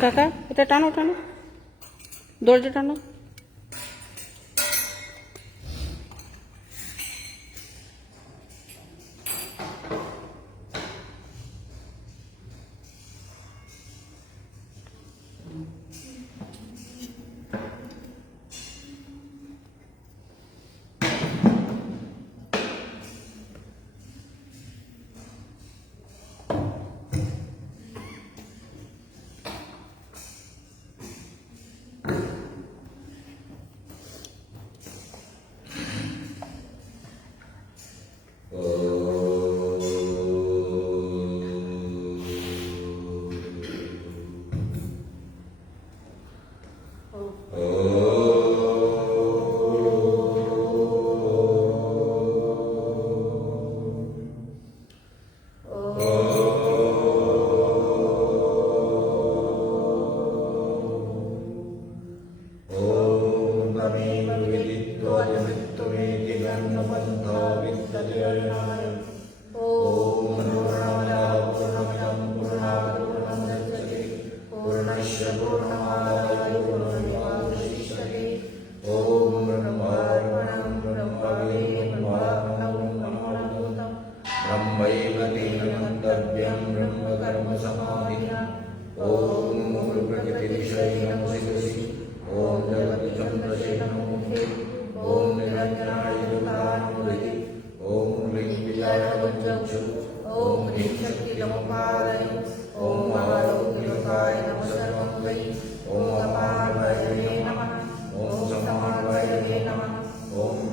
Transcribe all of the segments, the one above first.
কাকা এটা টানো টানো, দরজা টানো।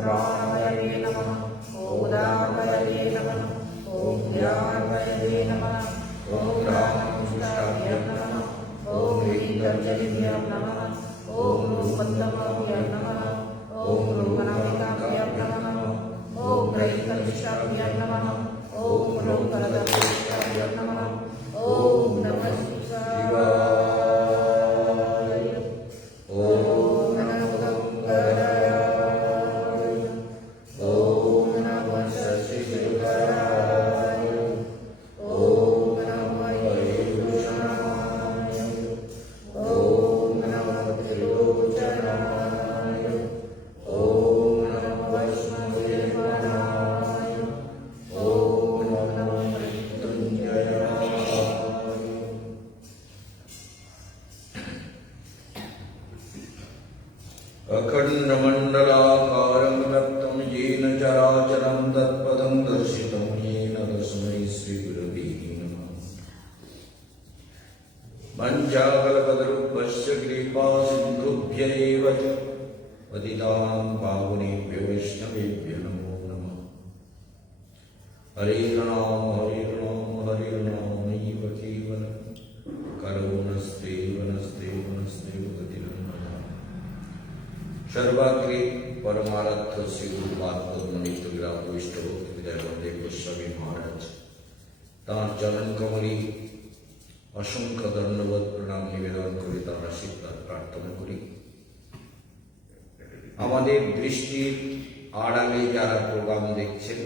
प्राणवये नमः ॐ उदारवये नमः ॐ ध्यानवये नमः ॐ रामकृष्णाभ्यां नमः ॐ ह्रीं नमः ॐ रूपन्तमाभ्यां नमः ॐ रूपनामिकाभ्यां नमः ॐ ह्रीं नमः ॐ रूपरदभ्यां नमः ॐ नमः शिवाय ॐ नमो गङ्गाय ॐ नमः शशिधराय ॐ नमः येषुषाय ॐ नमः त्रिलोचनाय ॐ नमः वैष्णवेश्वराय ॐ नमः मृत्युञ्जयाय। अखण्डमण्डलाकारं व्याप्तं येन चराचरं तत्पदं दर्शितं येन तस्मै श्रीगुरवे नमः। वञ्चाकल्पतरुभ्यश्च कृपासिन्धुभ्य एव च पतितां पावनेभ्यो वैष्णवेभ्यो नमो नमः। हरे राम हरे राम केवलं करुणस्तेव नस्तेव नस्तेव गतिर्नमः। सर्वाग्रे परमाराध्य श्री गुरुपाद पद्मनित्य विराट वैष्णव विजय वंदे गोस्वामी महाराज তাঁর চরণ কমলে অসংখ্য ধন্যবাদ প্রণাম নিবেদন করে তাঁর আশীর্বাদ প্রার্থনা করি। আমাদের দৃষ্টির আড়ালে যারা প্রোগ্রাম দেখছেন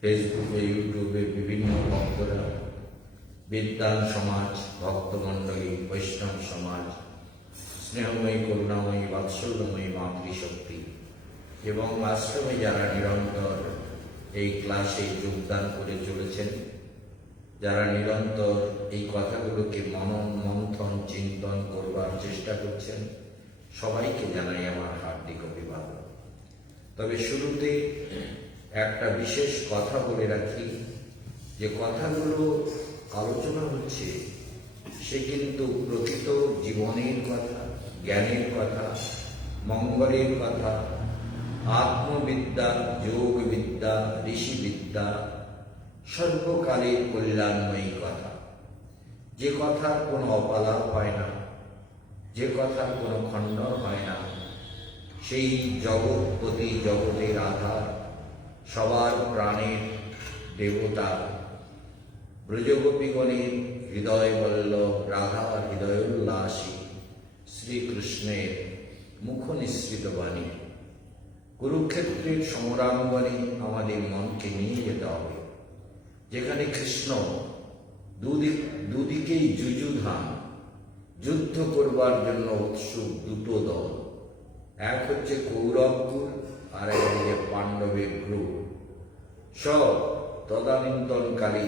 ফেসবুকে ইউটিউবে বিভিন্ন ভক্তরা, বিদ্বান সমাজ, ভক্তমণ্ডলী, বৈষ্ণব সমাজ, স্নেহময়ী, করুণাময়ী, বাৎসল্যময়ী মাতৃশক্তি এবং আশ্রমে যারা নিরন্তর এই ক্লাসে যোগদান করে চলেছেন, যারা নিরন্তর এই কথাগুলোকে মনন মন্থন চিন্তন করবার চেষ্টা করছেন, সবাইকে জানাই আমার হার্দিক অভিবাদন। তবে শুরুতে একটা বিশেষ কথা বলে রাখি, যে কথাগুলো আলোচনা হচ্ছে সে কিন্তু প্রকৃত জীবনের কথা, জ্ঞানের কথা, মঙ্গলের কথা, আত্মবিদ্যা, যোগবিদ্যা, ঋষিবিদ্যা, সর্বকালের কল্যাণময়ী কথা, যে কথার কোনো অপালাপ হয় না, যে কথার কোনো খণ্ডন হয় না, সেই জগৎপতি, জগতের আধার, সবার প্রাণের দেবতা, ব্রজগোপীগণের হৃদয় বল্লভ, রাধা হৃদয়োল্লাসী শ্রীকৃষ্ণের মুখ নিঃসৃত বাণী। কুরুক্ষেত্রের সমরাঙ্গনে আমাদের মনকে নিয়ে যেতে হবে, যেখানে কৃষ্ণ দুদিকেই যুযুধান, যুদ্ধ করবার জন্য উৎসুক দুটো দল। এক হচ্ছে কৌরব গ্রুপ আর একদিকে পাণ্ডবের গ্রুপ। সব তদানীন্তনকালে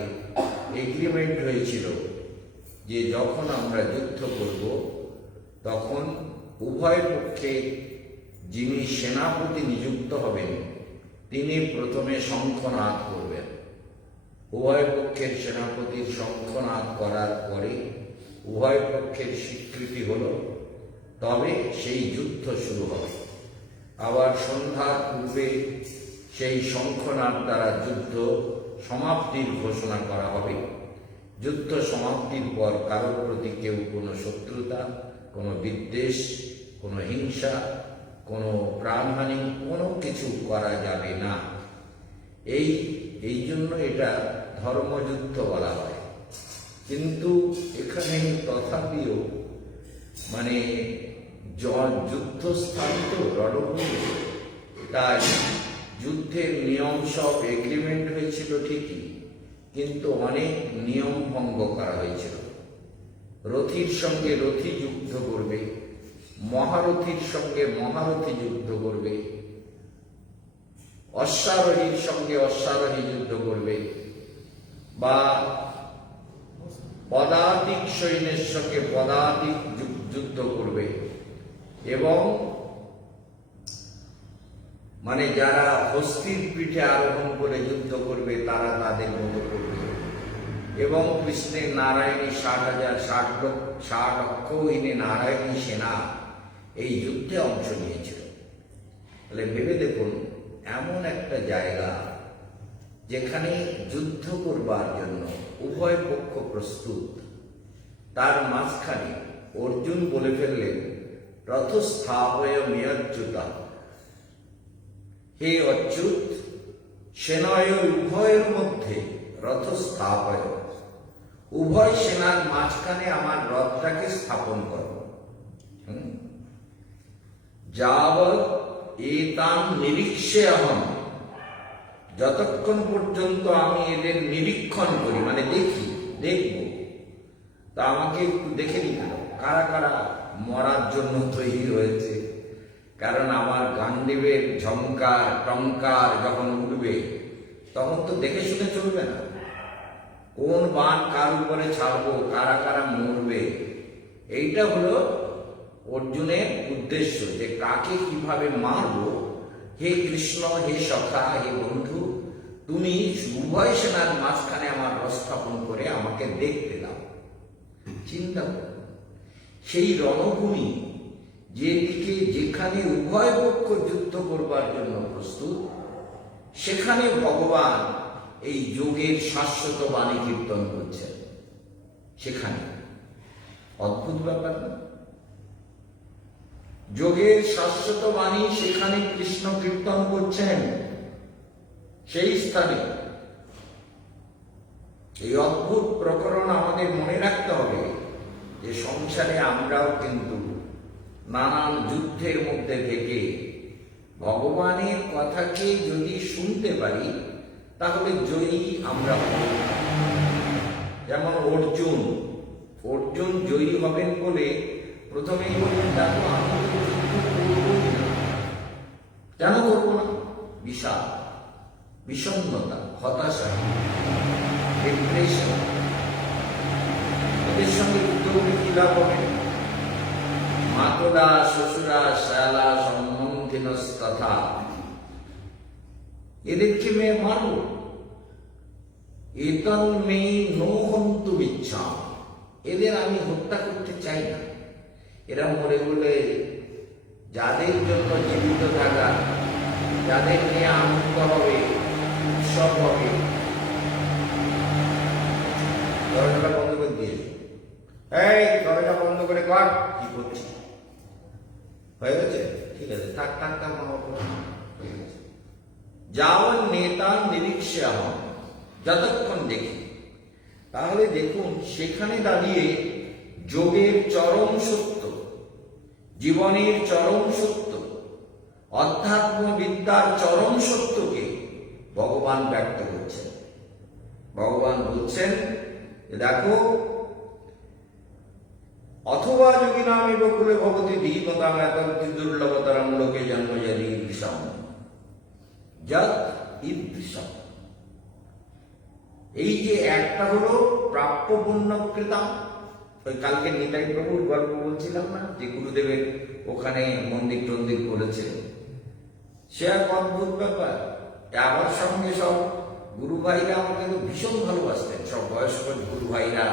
এগ্রিমেন্ট হয়েছিল যে যখন আমরা যুদ্ধ করব তখন উভয় পক্ষে যিনি সেনাপতি নিযুক্ত হবেন তিনি প্রথমে শঙ্খনাদ করবেন। উভয় পক্ষের সেনাপতির শঙ্খনাদ করার পরে উভয় পক্ষের স্বীকৃতি হলো, তবে সেই যুদ্ধ শুরু হবে। আবার সন্ধ্যার পূর্বে সেই শঙ্খনাদ দ্বারা যুদ্ধ সমাপ্তির ঘোষণা করা হবে। যুদ্ধ সমাপ্তির পর কারোর প্রতি কেউ কোনো শত্রুতা, কোনো বিদ্বেষ, কোনো হিংসা, কোনো প্রাণহানি, কোনো কিছু করা যাবে না। এই জন্য এটা ধর্মযুদ্ধ বলা হয়। কিন্তু এখানে তথাপিও মানে যুদ্ধস্থান তো রণভূমি, তাই যুদ্ধের নিয়ম সব এগ্রিমেন্ট হয়েছিল ঠিকই, কিন্তু অনেক নিয়ম ভঙ্গ করা হয়েছিল। রথীর সঙ্গে রথী যুদ্ধ করবে, মহারথীর সঙ্গে মহারথী যুদ্ধ করবে, অশ্বারোহীর সঙ্গে অশ্বারোহী যুদ্ধ করবে, বা পদাতিক সৈন্যের সঙ্গে পদাতিক যুদ্ধ করবে, এবং মানে যারা হস্তির পিঠে আরোহণ করে যুদ্ধ করবে তারা তাদের মতো করবে। এবং কৃষ্ণের নারায়ণী 60 অক্ষৌহিনী নারায়ণী সেনা এই যুদ্ধে অংশ নিয়েছিল। তাহলে ভেবে দেখুন এমন একটা জায়গা যেখানে যুদ্ধ করবার জন্য উভয় পক্ষ প্রস্তুত। তার মাঝখানে অর্জুন বলে ফেললেন, রথস্থাপয় মেয়চ্যুতা, হে অচ্যুত, সেনয় উভয়ের মধ্যে রথস্থাপয়, উভয় সেনার মাঝখানে আমার রথটাকে স্থাপন করো। যাবৎ এতান নিরীক্ষে অহম, যতক্ষণ পর্যন্ত আমি এদের নিরীক্ষণ করি, মানে দেখব, তা আমাকে একটু দেখে নিতে দাও কারা কারা মরার জন্য তৈরি হয়েছে। কারণ আমার গান্ডীবের ঝংকার টঙ্কার যখন উঠবে তখন তো দেখে শুনে চলবে না, কোন বান কার উপরে ছাড়বো, কারা কারা মরবে। এইটা হলো অর্জুনের উদ্দেশ্য, যে কাকে কিভাবে মারবো। হে কৃষ্ণ, হে সখা, হে বন্ধু, তুমি উভয় সেনার মাঝখানে আমার রথ স্থাপন করে আমাকে দেখতে দাও। চিন্তা করো, সেই রণভূমি যেদিকে, যেখানে উভয় পক্ষ যুদ্ধ করবার জন্য প্রস্তুত, সেখানে ভগবান এই যোগের শাশ্বত বাণী কীর্তন করছেন। সেখানে অদ্ভুত ব্যাপার না? যোগের শাশ্বত বাণী সেখানে কৃষ্ণ কীর্তন করছেন, সেই স্থানে। এই অদ্ভুত প্রকরণ আমাদের মনে রাখতে হবে যে সংসারে আমরাও কিন্তু নানান যুদ্ধের মধ্যে থেকে ভগবানের কথাকে যদি শুনতে পারি তাহলে জয়ী আমরা হব। যেমন অর্জুন জয়ী হবেন বলে প্রথমেই বললেন, দেখো আমি তো যুদ্ধ করবই না। কেন করবো না? বিষণ্ণতা, হতাশা, ডিপ্রেশন, এদের সঙ্গে যুদ্ধ করে কি লাভ হবে? মাতলা শ্বশুরা শ্যালা সম্বন্ধিনস্তথা, এদেরকে মেয়ে মারব। এতন মেয়ে নোহন্তু ইচ্ছা, এদের আমি হত্যা করতে চাই না। এরা মরে বলে যাদের জন্য জীবিত থাকা, যাদের নিয়ে আনন্দ হবে, উৎসব হবে, দরজাটা বন্ধ করে দিয়েছে। এই দরজা বন্ধ করে কর, কি করছি? হয়ে গেছে, ঠিক আছে, থাক থাক থাক, হয়ে গেছে। যাওয়ার নেতা নিরীক্ষে আহম, যতক্ষণ দেখি। তাহলে দেখুন, সেখানে দাঁড়িয়ে যোগের চরম সত্য, জীবনের চরম সত্য, অধ্যাত্ম বিদ্যার চরম সত্যকে ভগবান ব্যক্ত করছেন। ভগবান বলছেন, দেখো, অথবা যোগিনামি বকুলে ভগবতী ধীমতাম এতন্তি দুর্লভতরম লোকে জন্ম যদীদৃশম যৎ ঈদৃশম। এই যে একটা হলো প্রাপ্য পুণ্যকৃতা, ওই কালকে নিতাই প্রভুর গল্প বলছিলাম না, যে গুরুদেবের ওখানে মন্দির টন্দির করেছে, সে এক অদ্ভুত ব্যাপার। আমার সঙ্গে সব গুরু ভাইরা আমাকে তো ভীষণ ভালোবাসতেন, সব বয়স্ক গুরু ভাইরা,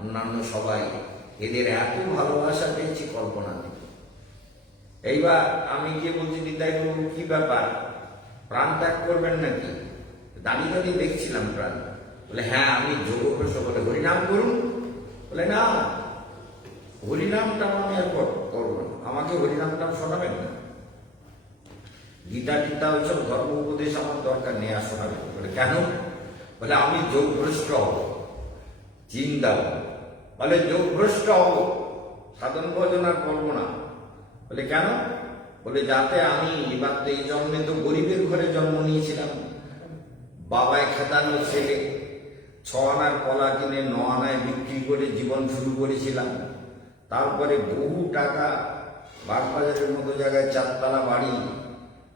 অন্যান্য সবাই, এদের এত ভালোবাসা পেয়েছি কল্পনা নেই। এইবার আমি গিয়ে বলছি, নিতাই প্রভু কি ব্যাপার, প্রাণ ত্যাগ করবেন নাকি? দাঁড়িয়ে দাঁড়িয়ে দেখছিলাম প্রাণ। বলে হ্যাঁ, আমি যোগভ্রষ্ট। বলে হরিনাম করুন? বলে না, হরিনামটা আমি আর করবো না, আমাকে হরিনামটা শোনাবেন না, গীতা টিতা ওইসব ধর্ম উপদেশ আমার দরকার নেই, আর শোনাবেন। বলে কেন? বলে আমি যোগভ্রষ্ট হব। চিন্তা, বলে যোগভ্রষ্ট হব, সাধন ভজন আর করবো না। বলে কেন? বলে যাতে আমি, এবার তো এই জন্মে তো গরিবের ঘরে জন্ম নিয়েছিলাম, বাবায় খেতানো ছেলে, 6 আনার কলা কিনে 9 আনায় বিক্রি করে জীবন শুরু করেছিলাম। তারপরে বহু টাকা, বাগবাজারের মতো জায়গায় 4 তলা বাড়ি,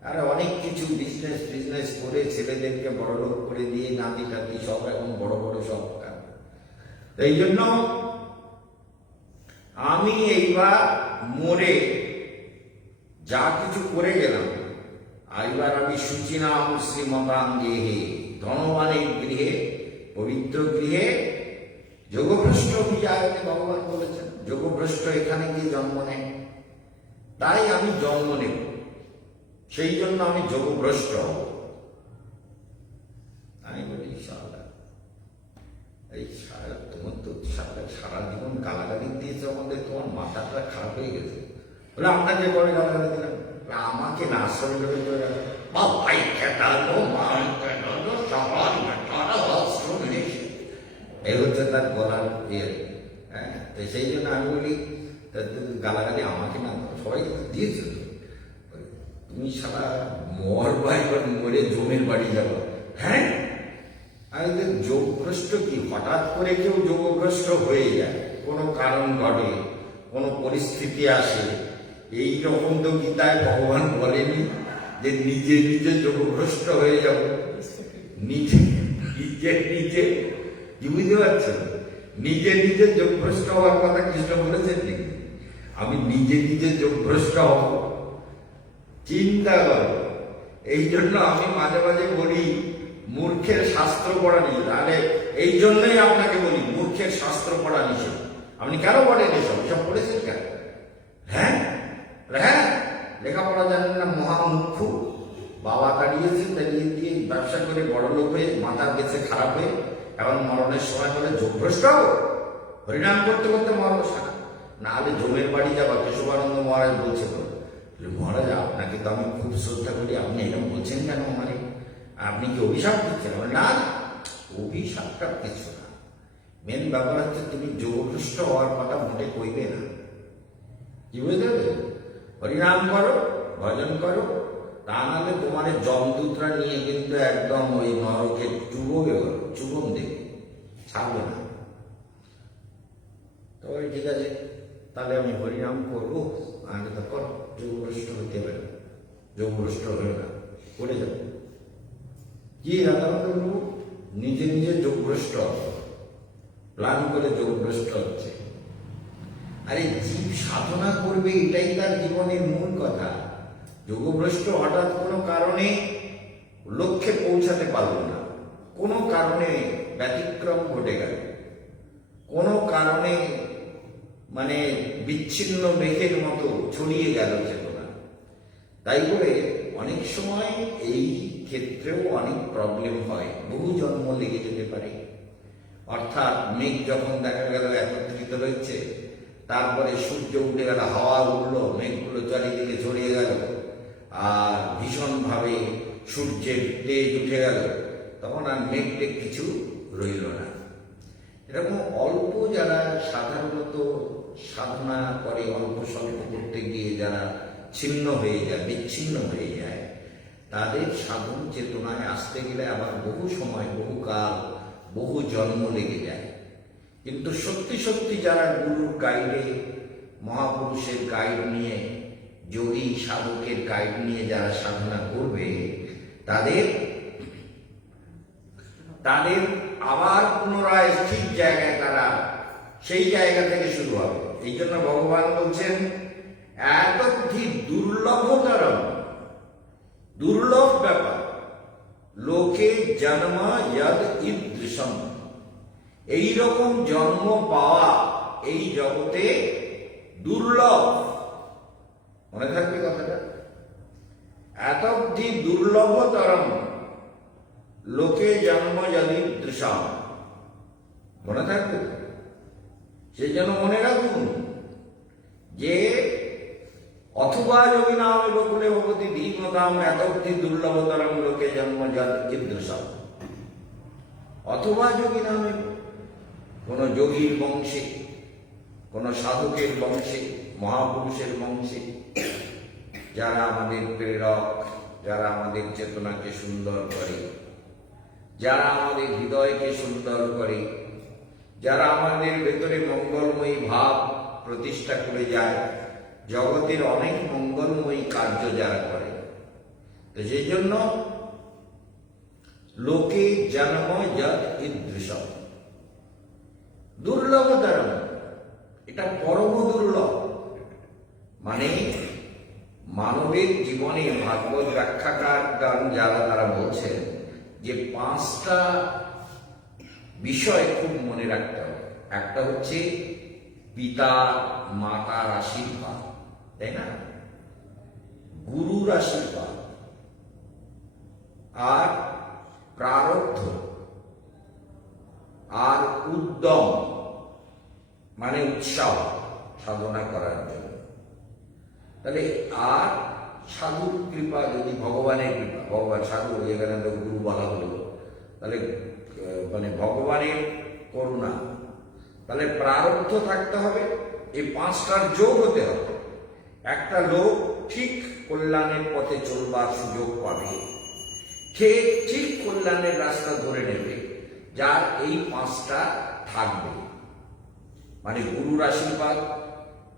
আর অনেক কিছু বিজনেস করে ছেলেদেরকে বড় লোক করে দিয়ে নাতি টাতি সব এখন বড় বড় সব। এই জন্য আমি এইবার মরে যা কিছু করে গেলাম, এইবার আমি শুচিনাম শ্রীমতাং গেহে, ধনবানের গৃহে, পবিত্র গৃহে যোগভ্রষ্ট বিজয়, ভগবান বলেছেন যোগভ্রষ্ট এখানে গিয়ে জন্ম নেয়। তাই আমি জন্ম নেব, সেই জন্য আমি যোগভ্রষ্ট হব। আমি বলি শালা, এই সারা তোমার তো সারা জীবন গালাগালি দিয়েছে আমাদের, তোমার মাথাটা খারাপ হয়ে গেছে। বলে আপনাকে করে গালাগালি দিলাম? আমাকে না, আসলে ভাই খেটালো, মাল খেটালো, সবার মেটানো অস্ত্র মেরেছে। এই হচ্ছে তার গলার ইয়ে। হ্যাঁ, তো সেই জন্য আমি বলি গালাগালি আমাকে না, সবাই দিয়েছে। তুমি সারা মর বাড়ি মরে জমের বাড়ি যাবো। হ্যাঁ, আমি যোগভ্রষ্ট কি, হঠাৎ করে কেউ যোগভ্রষ্ট হয়ে যায়, কোনো কারণ ঘটে, কোনো পরিস্থিতি আসে। এই রকম তো গীতায় ভগবান বলেনি যে নিজে নিজে যোগভ্রষ্ট হয়ে যাব। নিজে নিজে নিজে কি বুঝতে পারছেন? নিজে নিজে যোগভ্রষ্ট হওয়ার কথা কৃষ্ণ বলেছেন নাকি? আমি নিজে নিজে যোগভ্রষ্ট হব? চিন্তা করো। এই জন্য আমি মাঝে মাঝে বলি মূর্খের শাস্ত্র পড়া নিষেধ। তাহলে এই জন্যই আপনাকে বলি মূর্খের শাস্ত্র পড়া নিষেধ। আপনি কেন পড়েন এসব? এসব পড়েছেন কেন? হ্যাঁ হ্যাঁ, লেখাপড়া জানেন না, মহামূর্খ। বাবা দাঁড়িয়েছেন, দাঁড়িয়ে দিয়ে ব্যবসা করে বড় লোক হয়ে মাথার গেছে খারাপ হয়ে এখন মরণের সময় বলে যোগভ্রষ্ট হবো। হরিনাম করতে করতে মরণ সারা, নাহলে জমের বাড়ি যাবা। কেশবানন্দ মহারাজ বলছে, মহারাজ আপনাকে তো আমি খুব শ্রদ্ধা করি, আপনি এরকম বলছেন কেন? মানে আপনি কি অভিশাপ দিচ্ছেন? না, অভিশাপটা কিছু না। মেন ব্যাপার হচ্ছে তুমি যোগভ্রষ্ট হওয়ার কথা মোটে কইবে না। কি বুঝতে হবে? হরিনাম করো, ভজন করো, তা নাহলে তোমার যমদূতরা নিয়ে কিন্তু একদম ওই নরকের চুবন দেবে, ছাড়বে না। তো ঠিক আছে, তাহলে আমি হরিনাম করবো, আগে তো করো। যোগভ্রষ্ট হতে পারে, যোগভ্রষ্ট হয়ে না করে যাবো। কি সাধারণত বলবো, নিজে নিজে যোগভ্রষ্ট প্ল্যান করে যোগভ্রষ্ট হচ্ছে। আরে জীব সাধনা করবে, এটাই তার জীবনের মূল কথা। যোগভ্রষ্ট হঠাৎ কোনো কারণে লক্ষ্যে পৌঁছাতে পারল না, কোনো কারণে ব্যতিক্রম ঘটে গেল, কোনো কারণে মানে বিচ্ছিন্ন মেঘের মতো ছড়িয়ে গেল চেতনা। তাই করে অনেক সময় এই ক্ষেত্রেও অনেক প্রবলেম হয়, বহু জন্ম লেগে যেতে পারে। অর্থাৎ মেঘ যখন দেখা গেল একত্রিত হয়েছে, তারপরে সূর্য উঠে গেল, হাওয়া উঠলো, মেঘগুলো চারিদিকে ছড়িয়ে গেল, আর ভীষণভাবে সূর্যের তেজ উঠে গেল, তখন আর মেঘ কিছু রইল না। এরকম অল্প যারা সাধারণত সাধনা করে, অল্প স্বল্প করতে গিয়ে যারা ছিন্ন হয়ে যায়, বিচ্ছিন্ন হয়ে যায়, তাদের সাধন চেতনায় আসতে গেলে আবার বহু সময়, বহু কাল, বহু জন্ম লেগে যায়। কিন্তু সত্যি সত্যি যারা গুরুর গাইডে, মহাপুরুষের গাইড নিয়ে, যোগী সাধকের গাইড নিয়ে যারা সাধনা করবে, তাদের আবার পুনরায় স্থির জায়গায় তারা সেই জায়গা থেকে শুরু হবে। এই জন্য ভগবান বলছেন, এতধি দুর্লভতরম, দুর্লভ ব্যাপার, লোকে জন্ম যদ ঈদৃশম, এইরকম জন্ম পাওয়া এই জগতে দুর্লভ। মনে থাকবে কথাটা, এতধি দুর্লভতরম লোকে জন্ম যদি দৃশাম, মনে থাকবে। সেই জন্য মনে রাখুন যে অথবা যোগী নাম বকুলে ভগবতী ধীমতাম এতধি দুর্লভতরম লোকে জন্ম যদি দৃশাম। অথবা যোগী নামে, কোন যোগীর বংশে, কোন সাধকের বংশে, মহাপুরুষের বংশে, যারা আমাদের প্রেরক, যারা আমাদের চেতনাকে সুন্দর করে, যারা আমাদের হৃদয়কে সুন্দর করে, যারা আমাদের ভেতরে মঙ্গলময়ী ভাব প্রতিষ্ঠা করে যায়, জগতের অনেক মঙ্গলময়ী কার্য যারা করে। তো সেই জন্য লোকে জন্ম যদ ঈদৃশম, দুর্লভতরম, এটা পরম দুর্লভ। মানে মানবের জীবনে ভাগবত ব্যাখ্যাকার যারা তারা বলছেন যে 5টা বিষয় খুব মনে রাখতে হবে। একটা হচ্ছে পিতা মাতার আশীর্বাদ, তাই না? গুরুর আশীর্বাদ আর প্রারব্ধ আর উদ্যম মানে উৎসাহ সাধনা করার জন্য। তাহলে আর সাধুর কৃপা, যদি ভগবানের কৃপা, ভগবান সাধু এখানে তো গুরু বলা হলো, তাহলে মানে ভগবানের করুণা, তাহলে প্রারব্ধ থাকতে হবে, এই পাঁচটার যোগ হতে হবে। একটা লোক ঠিক কল্যাণের পথে চলবার সুযোগ পাবে, ঠিক কল্যাণের রাস্তা ধরে নেবে যার এই পাঁচটা থাকবে। মানে গুরুর আশীর্বাদ,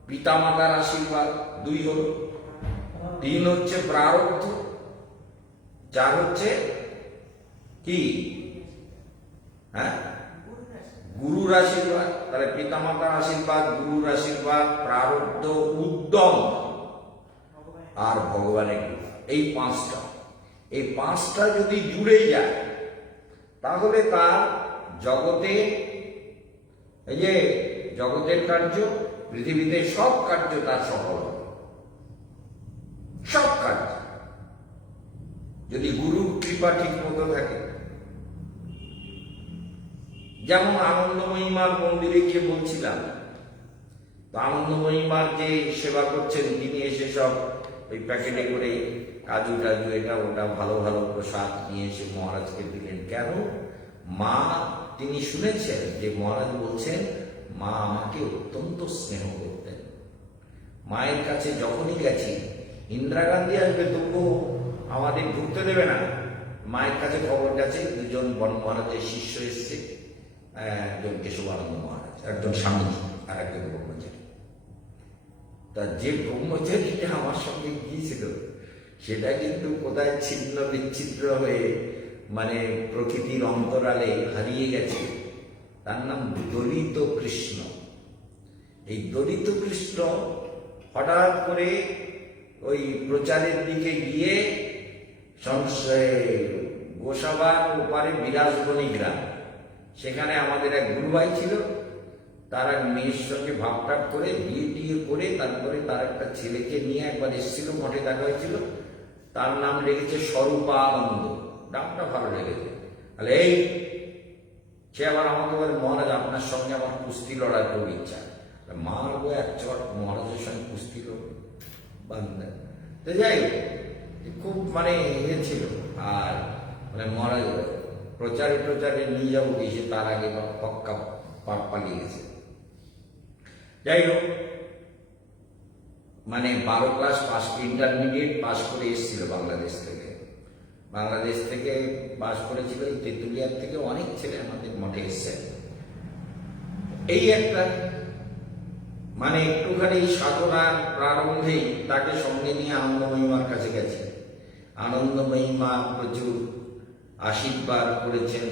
পিতামাতার আশীর্বাদ, 2 হল, 3 হচ্ছে প্রারব্ধ, 4 হচ্ছে কি, হ্যাঁ, গুরুর আশীর্বাদ। তাহলে পিতামাতার আশীর্বাদ, গুরুর আশীর্বাদ, প্রারব্ধ, উদ্যম আর ভগবানের কৃপা, এই পাঁচটা যদি জুড়ে যায় তাহলে তার জগতে, এই যে জগতের কার্য, পৃথিবীতে সব কার্য তার সফল হবে, সব কার্য, যদি গুরুর কৃপা ঠিক মতো থাকে। যেমন আনন্দময়ীমার মন্দিরে গিয়ে বলছিলাম, তো আনন্দময়ীমার যে সেবা করছেন তিনি এসে সব ওই প্যাকেটে করে কাজু টাজু এটা ওটা ভালো ভালো প্রসাদ নিয়ে এসে মহারাজকে দিলেন। কেন? মা, তিনি শুনেছেন যে মহারাজ বলছেন মা আমাকে অত্যন্ত স্নেহ করতেন। মায়ের কাছে যখনই গেছি, ইন্দিরা গান্ধী আসবে তবুও আমাদের ঢুকতে দেবে না, মায়ের কাছে খবর গেছে 2জন বন মহারাজের শিষ্য এসছে, একজন কেশবানন্দ মহারাজ, একজন স্বামীজি আর একজন ব্রহ্মচারী। তা যে ব্রহ্মচারীটা আমার সঙ্গে গিয়েছিল সেটা কিন্তু কোথায় ছিন্ন বিচ্ছিন্ন হয়ে মানে প্রকৃতির অন্তরালে হারিয়ে গেছে। তার নাম দলিত কৃষ্ণ। এই দলিত কৃষ্ণ হঠাৎ করে ওই প্রচারের দিকে গিয়ে গোসাবার ওপারে বিরাজবনী গ্রাম, সেখানে আমাদের এক গুরুভাই ছিল, তার এক মেয়ের সঙ্গে ভাবটাপ করে বিয়ে করে তারপরে তার একটা ছেলেকে নিয়ে একবার এসেছিল, মঠে দেখা হয়েছিল, তার নাম রেখেছে স্বরূপানন্দ, নামটা ভালো লেগেছে। তাহলে এই সে আবার আমাকে বলে মহারাজ আপনার সঙ্গে আমার কুস্তি লড়ার খুব ইচ্ছা, মারবো এক চট, মহারাজের সঙ্গে কুস্তি লড়বো বান্ধব। তো যাই খুব মানে ইয়ে ছিল, আর মানে মহারাজ প্রচারে নিয়ে যাবো এসে তার আগে পক্কা পালিয়ে গেছে। যাই হোক, মানে 12 ক্লাস পাস, ইন্টারমিডিয়েট পাস করে এসেছিল বাংলাদেশ থেকে পাস করেছিল। এই তেঁতুলিয়ার থেকে অনেক ছেলে আমাদের মঠে এসছে। এই একটা মানে একটুখানি সাধনার প্রারম্ভেই তাকে সঙ্গে নিয়ে আনন্দময়ীমার কাছে গেছে। আনন্দময়ীমা প্রচুর আশীর্বাদ করেছেন।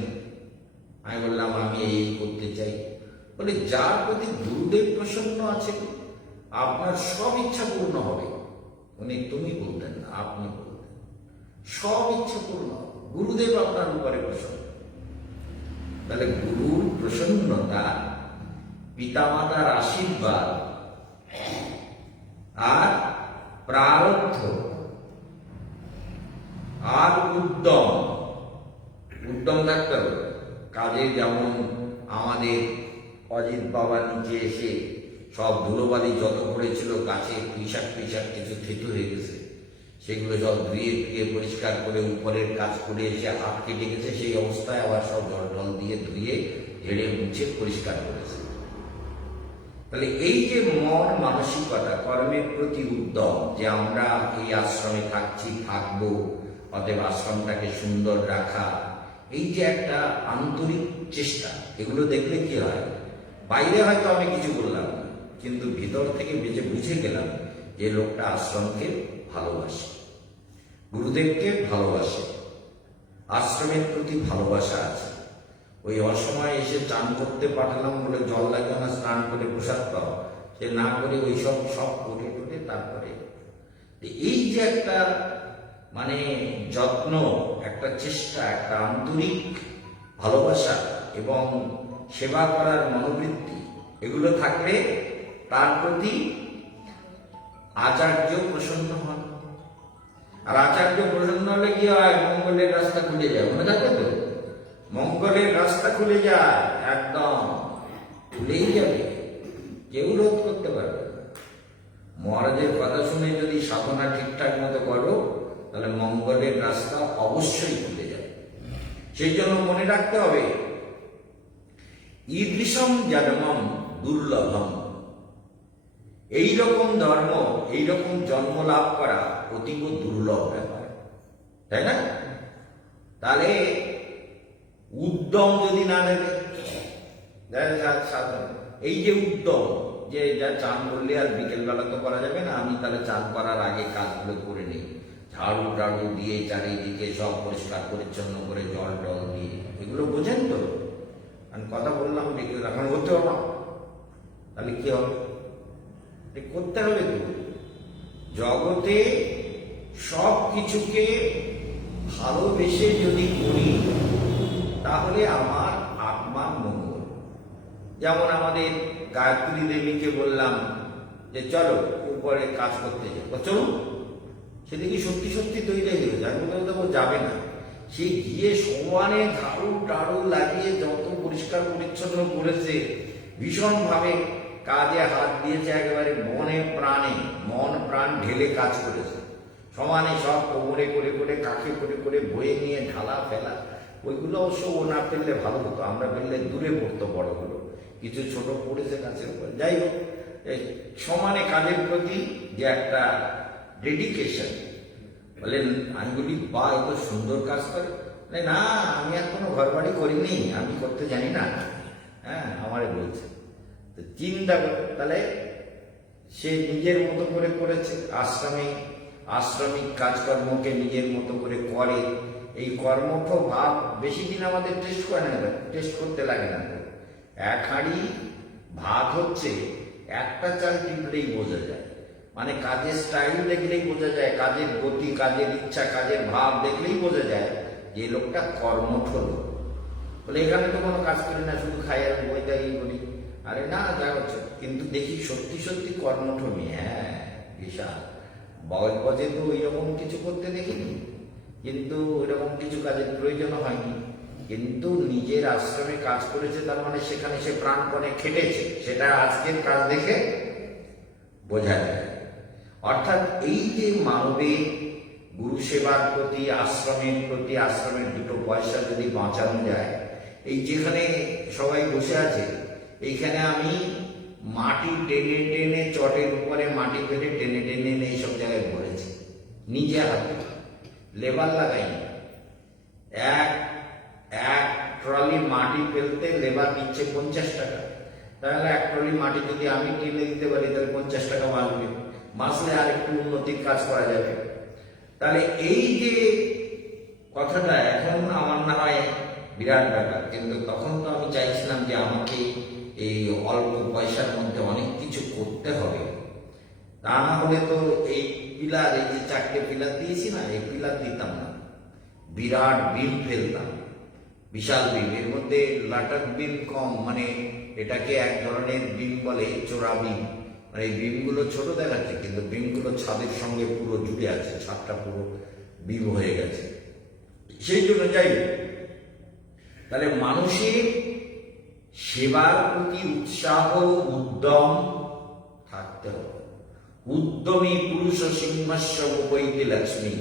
আমি বললাম আমি এই করতে চাই। বলে যার প্রতি গুরুদেব প্রসন্ন আছে আপনার সব ইচ্ছা পূর্ণ হবে। উনি তুমি বলতেন না, আপনি বলতেন, সব ইচ্ছা পূর্ণ হবে, গুরুদেব আপনার উপরে প্রসন্ন। তাহলে গুরুর প্রসন্নতা, পিতামাতার আশীর্বাদ আর প্রারব্ধ আর উদ্যম থাকতে হবে কাজে। যেমন আমাদের অজিত বাবা নিচে এসে সব ধুলোবালি যত করেছিল, গাছে পিসাক কিছু থেতু হয়ে গেছে, সেগুলো সব ধুয়ে পরিষ্কার করে উপরের কাজ করে এসে হাত কেটে গেছে, সেই অবস্থায় আবার সব জল দিয়ে ধুয়ে ঝেড়ে মুছে পরিষ্কার করেছে। তাহলে এই যে মন মানসিকতা, কর্মের প্রতি উদ্যম, যে আমরা এই আশ্রমে থাকবো, অতএব আশ্রমটাকে সুন্দর রাখা, এই যে একটা আন্তরিক চেষ্টা, এগুলো দেখলে কি হয়, বাইরে হয়তো আমি কিছু বললাম না, কিন্তু ভিতর থেকে বুঝে গেলাম যে লোকটা আশ্রমকে ভালোবাসে, গুরুদেবকে ভালোবাসে, আশ্রমের প্রতি ভালোবাসা আছে। ওই অসময়ে এসে চান করতে পাঠালাম বলে জল লাগবে না, স্নান করে প্রসাদ পাও, সে না করে ওই সব করে তারপরে এই যে একটা মানে যত্ন, একটা চেষ্টা, একটা আন্তরিক ভালোবাসা এবং সেবা করার মনোবৃত্তি, এগুলো থাকলে তার প্রতি আচার্য প্রসন্ন হন, আর আচার্য প্রসন্ন হলে কি হয়? মঙ্গলের রাস্তা খুলে যায়, মনে থাকে তো? মঙ্গলের রাস্তা খুলে যায়, একদম খুলেই যাবে, কেউ রোধ করতে পারবে না। মহারাজের কথা শুনে যদি সাধনা ঠিকঠাক মতো করো, তাহলে মঙ্গলের রাস্তা অবশ্যই খুলে যায়। সেই জন্য মনে রাখতে হবে, ঈদৃশম জন্মম দুর্লভম। এইরকম ধর্ম, এইরকম জন্ম লাভ করা অতীব দুর্লভ ব্যাপার, তাই না? তাহলে উদ্যম যদি না নেবে, এই যে উদ্যম, যে যা চান করলে আর বিকেলবেলা তো করা যাবে না, আমি তাহলে চান করার আগে কাজগুলো করে নিই, ঝাড়ু টাড়ু দিয়ে চারিদিকে সব পরিষ্কার পরিচ্ছন্ন করে জল টল দিয়ে, এগুলো বোঝেন তো? আমি কথা বললাম দেখি এখন করতে হবে না, তাহলে কি হবে? করতে হবে তো। জগতে সব কিছুকে ভালোবেসে যদি করি, তাহলে আমার আত্মার মঙ্গল। যেমন আমাদের গায়ত্রী দেবীকে বললাম যে চলো উপরে কাজ করতে যাবো, চলো, সেদিকে সত্যি সত্যি তৈরি হয়ে গেছে। আমি বলতে ও যাবে না, সে গিয়ে সমানে ঝাড়ু টাড়ু লাগিয়ে যত পরিষ্কার পরিচ্ছন্ন করেছে, ভীষণভাবে কাজে হাত দিয়েছে, একেবারে মনে প্রাণে, মন প্রাণ ঢেলে কাজ করেছে, সমানে সব কোমরে করে করে, কাকে করে করে, বয়ে নিয়ে ঢালা ফেলা। ওইগুলো অবশ্য ও না ফেললে ভালো হতো, আমরা ফেললে দূরে পড়তো বড়গুলো, কিছু ছোট পড়েছে গাছের উপর। যাই হোক, এই সমানে কাজের প্রতি যে একটা ডেডিকেশন, বলে আমি বলি বা এত সুন্দর কাজ করে, না আমি আর কোনো ঘর বাড়ি করিনি, আমি করতে জানি না, হ্যাঁ আমারে বলছে। তো চিন্তা করে, তাহলে সে নিজের মতো করে করেছে, আশ্রমিক কাজকর্মকে নিজের মতো করে করে। এই কর্মঠ ভাব বেশি দিন আমাদের টেস্ট করে না, টেস্ট করতে লাগে না। এক হাঁড়ি ভাত হচ্ছে, একটা চাল টিপলেই বোঝা যায়, মানে কাজের স্টাইল দেখলেই বোঝা যায়, কাজের গতি, কাজের ইচ্ছা, কাজের ভাব দেখলেই বোঝা যায় যে লোকটা কর্মঠ লোক। বলে এখানে তো কোনো কাজ করি না, শুধু খাই আর বইটাই বলি, আরে না যা হচ্ছে, কিন্তু দেখি সত্যি সত্যি কর্মঠ মেয়ে, হ্যাঁ বিশাল বজে তো ওইরকম কিছু করতে দেখিনি, কিন্তু ওইরকম কিছু কাজের প্রয়োজন হয়নি, কিন্তু নিজের আশ্রমে কাজ করেছে, তার মানে সেখানে সে প্রাণপণে খেটেছে, সেটা আজকের কাজ দেখে বোঝা যায়। অর্থাৎ এই যে মানবের গুরু সেবার প্রতি, আশ্রমের প্রতি, আশ্রমের দুটো পয়সা যদি বাঁচানো যায়, এই যেখানে সবাই বসে আছে, এইখানে আমি মাটি টেনে টেনে, চটের উপরে মাটি ফেলে টেনে টেনে এনে এইসব জায়গায় ভরেছি, নিজে হাতে, লেবার লাগাইনি। এক ট্রলি মাটি ফেলতে লেবার দিচ্ছে 50 টাকা, তাহলে এক ট্রলি মাটি যদি আমি টেনে দিতে পারি, তাহলে 50 টাকা বাঁচবে, বাঁচলে আর একটু উন্নতির কাজ করা যাবে। তাহলে এই যে কথাটা এখন আমার না হয় বিরাট ব্যাপার, কিন্তু তখন তো আমি চাইছিলাম যে আমাকে এই অল্প পয়সার মধ্যে অনেক কিছু করতে হবে, তা না হলে তো এই পিলার, এই যে 4টে পিলার দিয়েছি না, এই পিলার দিতাম না, বিরাট বিম ফেলতাম, বিশাল বিম, এর মধ্যে লাটাক বিম কম, মানে এটাকে এক ধরনের বিম বলে, চোরা বিম, মানে এই বিমগুলো ছোট দেখাচ্ছে, কিন্তু বিমগুলো ছাদের সঙ্গে পুরো জুড়ে আছে, ছাদটা পুরো বিম হয়ে গেছে। সেই জন্য যাই হোক, তাহলে মানুষের সেবার প্রতি উৎসাহ, উদ্যম থাকতে হবে। উদ্যমী পুরুষ সিংহস্য উপৈতি লক্ষ্মী।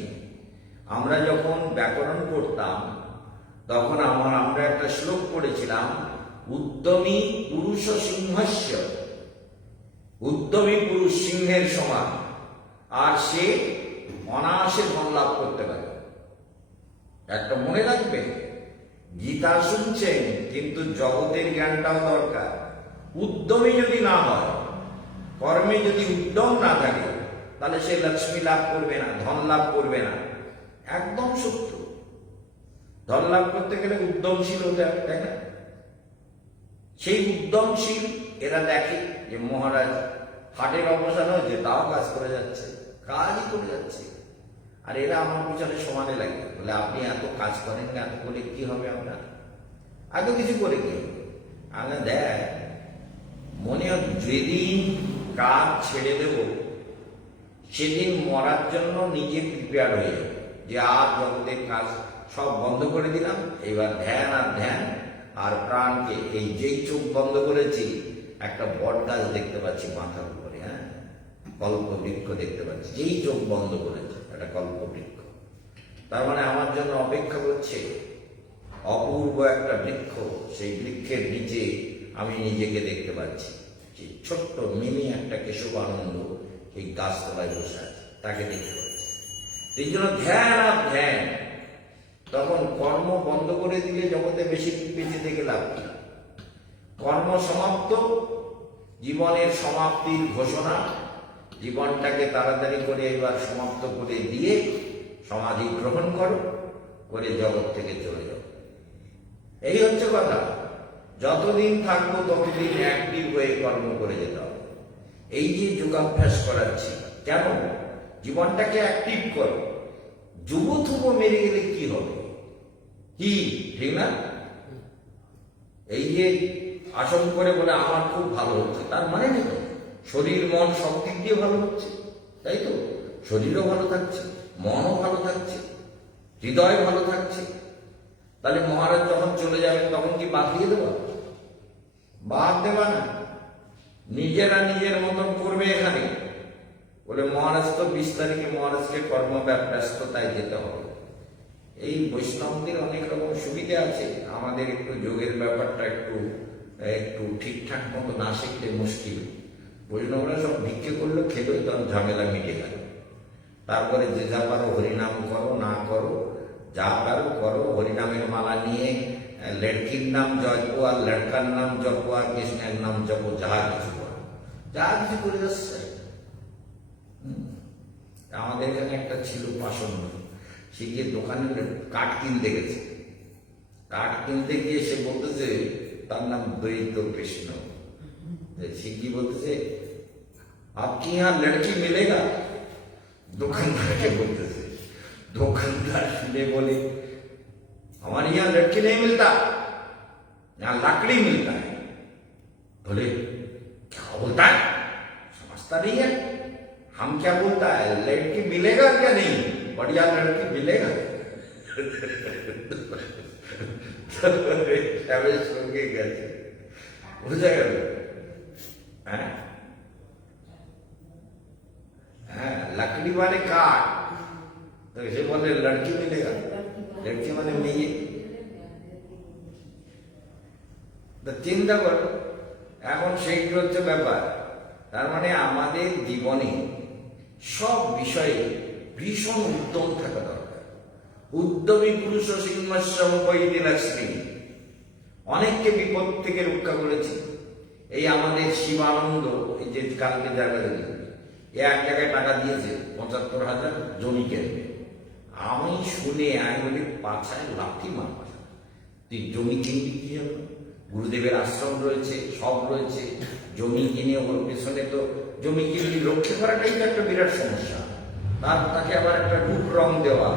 আমরা যখন ব্যাকরণ করতাম, তখন আমরা একটা শ্লোক পড়েছিলাম, উদ্যমী পুরুষ সিংহস্য, উদ্যমী পুরুষ সিংহের সমান, আর সে অনায়াসে ধন লাভ করতে পারে। একটা মনে রাখবে, গীতা শুনছেন, কিন্তু জগতের জ্ঞানটাও দরকার। উদ্যমী যদি না হয়, কর্মে যদি উদ্যম না থাকে, তাহলে সে লক্ষ্মী লাভ করবে না, ধন লাভ করবে না। একদম সত্য। ধন লাভ করতে গেলে উদ্যমশীল হতে হবে, তাই না? সেই উদ্যমশীল এরা দেখে যে মহারাজ হাটের অবসান হয়েছে, তাও কাজ করে যাচ্ছে, কাজই করে যাচ্ছে, আর এরা আমার পিছনে সমানে লাগে, বলে আপনি এত কাজ করেন না, এত করে কি হবে আপনার, এত কিছু করে কি হবে? আমি দেখ, মনে হয় যেদিন কাজ ছেড়ে দেব, সেদিন মরার জন্য নিজে প্রিপেয়ার হয়ে যাবে, যে আর জগতের কাজ সব বন্ধ করে দিলাম, এবার ধ্যান আর ধ্যান, আর প্রাণকে এই যেই চোখ বন্ধ করেছি একটা বট গাছ দেখতে পাচ্ছি মাথার উপরে, হ্যাঁ, কল্পবৃক্ষ দেখতে পাচ্ছি, যেই চোখ বন্ধ করেছে একটা কল্পবৃক্ষ। তার মানে আমার জন্য অপেক্ষা করছে অপূর্ব একটা বৃক্ষ, সেই বৃক্ষের নিচে আমি নিজেকে দেখতে পাচ্ছি, যে ছোট্ট মিনি একটা কেশবানন্দ এই গাছতলায় বসে আছে, তাকে দেখতে পাচ্ছি। এই জন্য ধ্যান আর ধ্যান। তখন কর্ম বন্ধ করে দিলে জগতে বেশি বেঁচে থেকে লাভ কি? কর্ম সমাপ্ত, জীবনের সমাপ্তির ঘোষণা, জীবনটাকে তাড়াতাড়ি করে এবার সমাপ্ত করে দিয়ে সমাধি গ্রহণ করো, করে জগৎ থেকে চলে যাও। এই হচ্ছে কথা। যতদিন থাকবো ততদিন অ্যাক্টিভ হয়ে কর্ম করে যেতে হবে। এই যে যোগাভ্যাস করাচ্ছি, কেন? জীবনটাকে অ্যাক্টিভ করো। যুবথুব মেরে গেলে কি হবে? কি ঠিক না? এই যে আসন করে বলে আমার খুব ভালো হচ্ছে, তার মানে নেই তো। শরীর মন সব দিক দিয়ে ভালো হচ্ছে, তাই তো? শরীরও ভালো থাকছে, মনও ভালো থাকছে, হৃদয় ভালো থাকছে। তাহলে মহারাজ যখন চলে যাবেন তখন কি বাদ দিয়ে দেবা? বাদ দেবা না, নিজেরা নিজের মতন করবে। এখানে বলে মহারাজ তো 20 তারিখে মহারাজকে কর্মব্যস্ততায় যেতে হবে। এই বৈষ্ণবদের অনেক রকম সুবিধা আছে, আমাদের একটু যোগের ব্যাপারটা একটু একটু ঠিকঠাক মতো না শিখলে মুশকিল। বৈষ্ণবরা সব ভিক্ষে করলো, খেলো, তখন ঝামেলা মিটে গেল। তারপরে যে যা পারো হরিনাম করো, না করো যা পারো করো, হরিনামের মালা নিয়ে লড়কির নাম জপো আর লড়কার নাম জপো আর কৃষ্ণের নাম জপো, যাহা কিছু করো, যা কিছু করে যাচ্ছে। আমাদের এখানে একটা ছিল পাষণ্ড, সে গিয়ে দোকানে কাঠ কিনতে গেছে। কাঠ কিনতে গিয়ে সে বলতেছে, তার নাম দ্বৈত কৃষ্ণ, সে কি বলতেছে, আপকি ইহা লড়কি মিলেগা? দোকানদারকে বলতেছে। দোকানদার শুনে বলে, हमारे यहाँ लड़की नहीं मिलता, यहाँ लकड़ी मिलता है। बोले क्या बोलता है, समझता नहीं है। हम क्या बोलता है, लड़की मिलेगा क्या? नहीं, बढ़िया लड़की मिलेगा। बुझा गया? लकड़ी वाले काट, तो इसे बोले लड़की मिलेगा, लड़की माने मेये। তো চিন্তা করো, এখন সেই হচ্ছে ব্যাপার। তার মানে আমাদের জীবনে সব বিষয়ে ভীষণ উদ্যম থাকা দরকার। উদ্যমী পুরুষ সিংহাসন বৈদি লক্ষ্মী, অনেককে বিপদ থেকে রক্ষা করেছে। এই আমাদের শিবানন্দ, এই যে কালকে জায়গা দিল, এক জায়গায় টাকা দিয়েছে ৭৫,০০০ জমি কিনবে। আমি শুনে আমি বলি, পাছায় লাথি মারব, তুই জমি কিনবি কি জন্য? গুরুদেবের আশ্রম রয়েছে, সব রয়েছে, জমি কিনে ওর পেছনে তো জমি কিনে রক্ষা করাটাই তো একটা বিরাট সমস্যা। তাকে আবার একটা রূপ রং দেওয়া,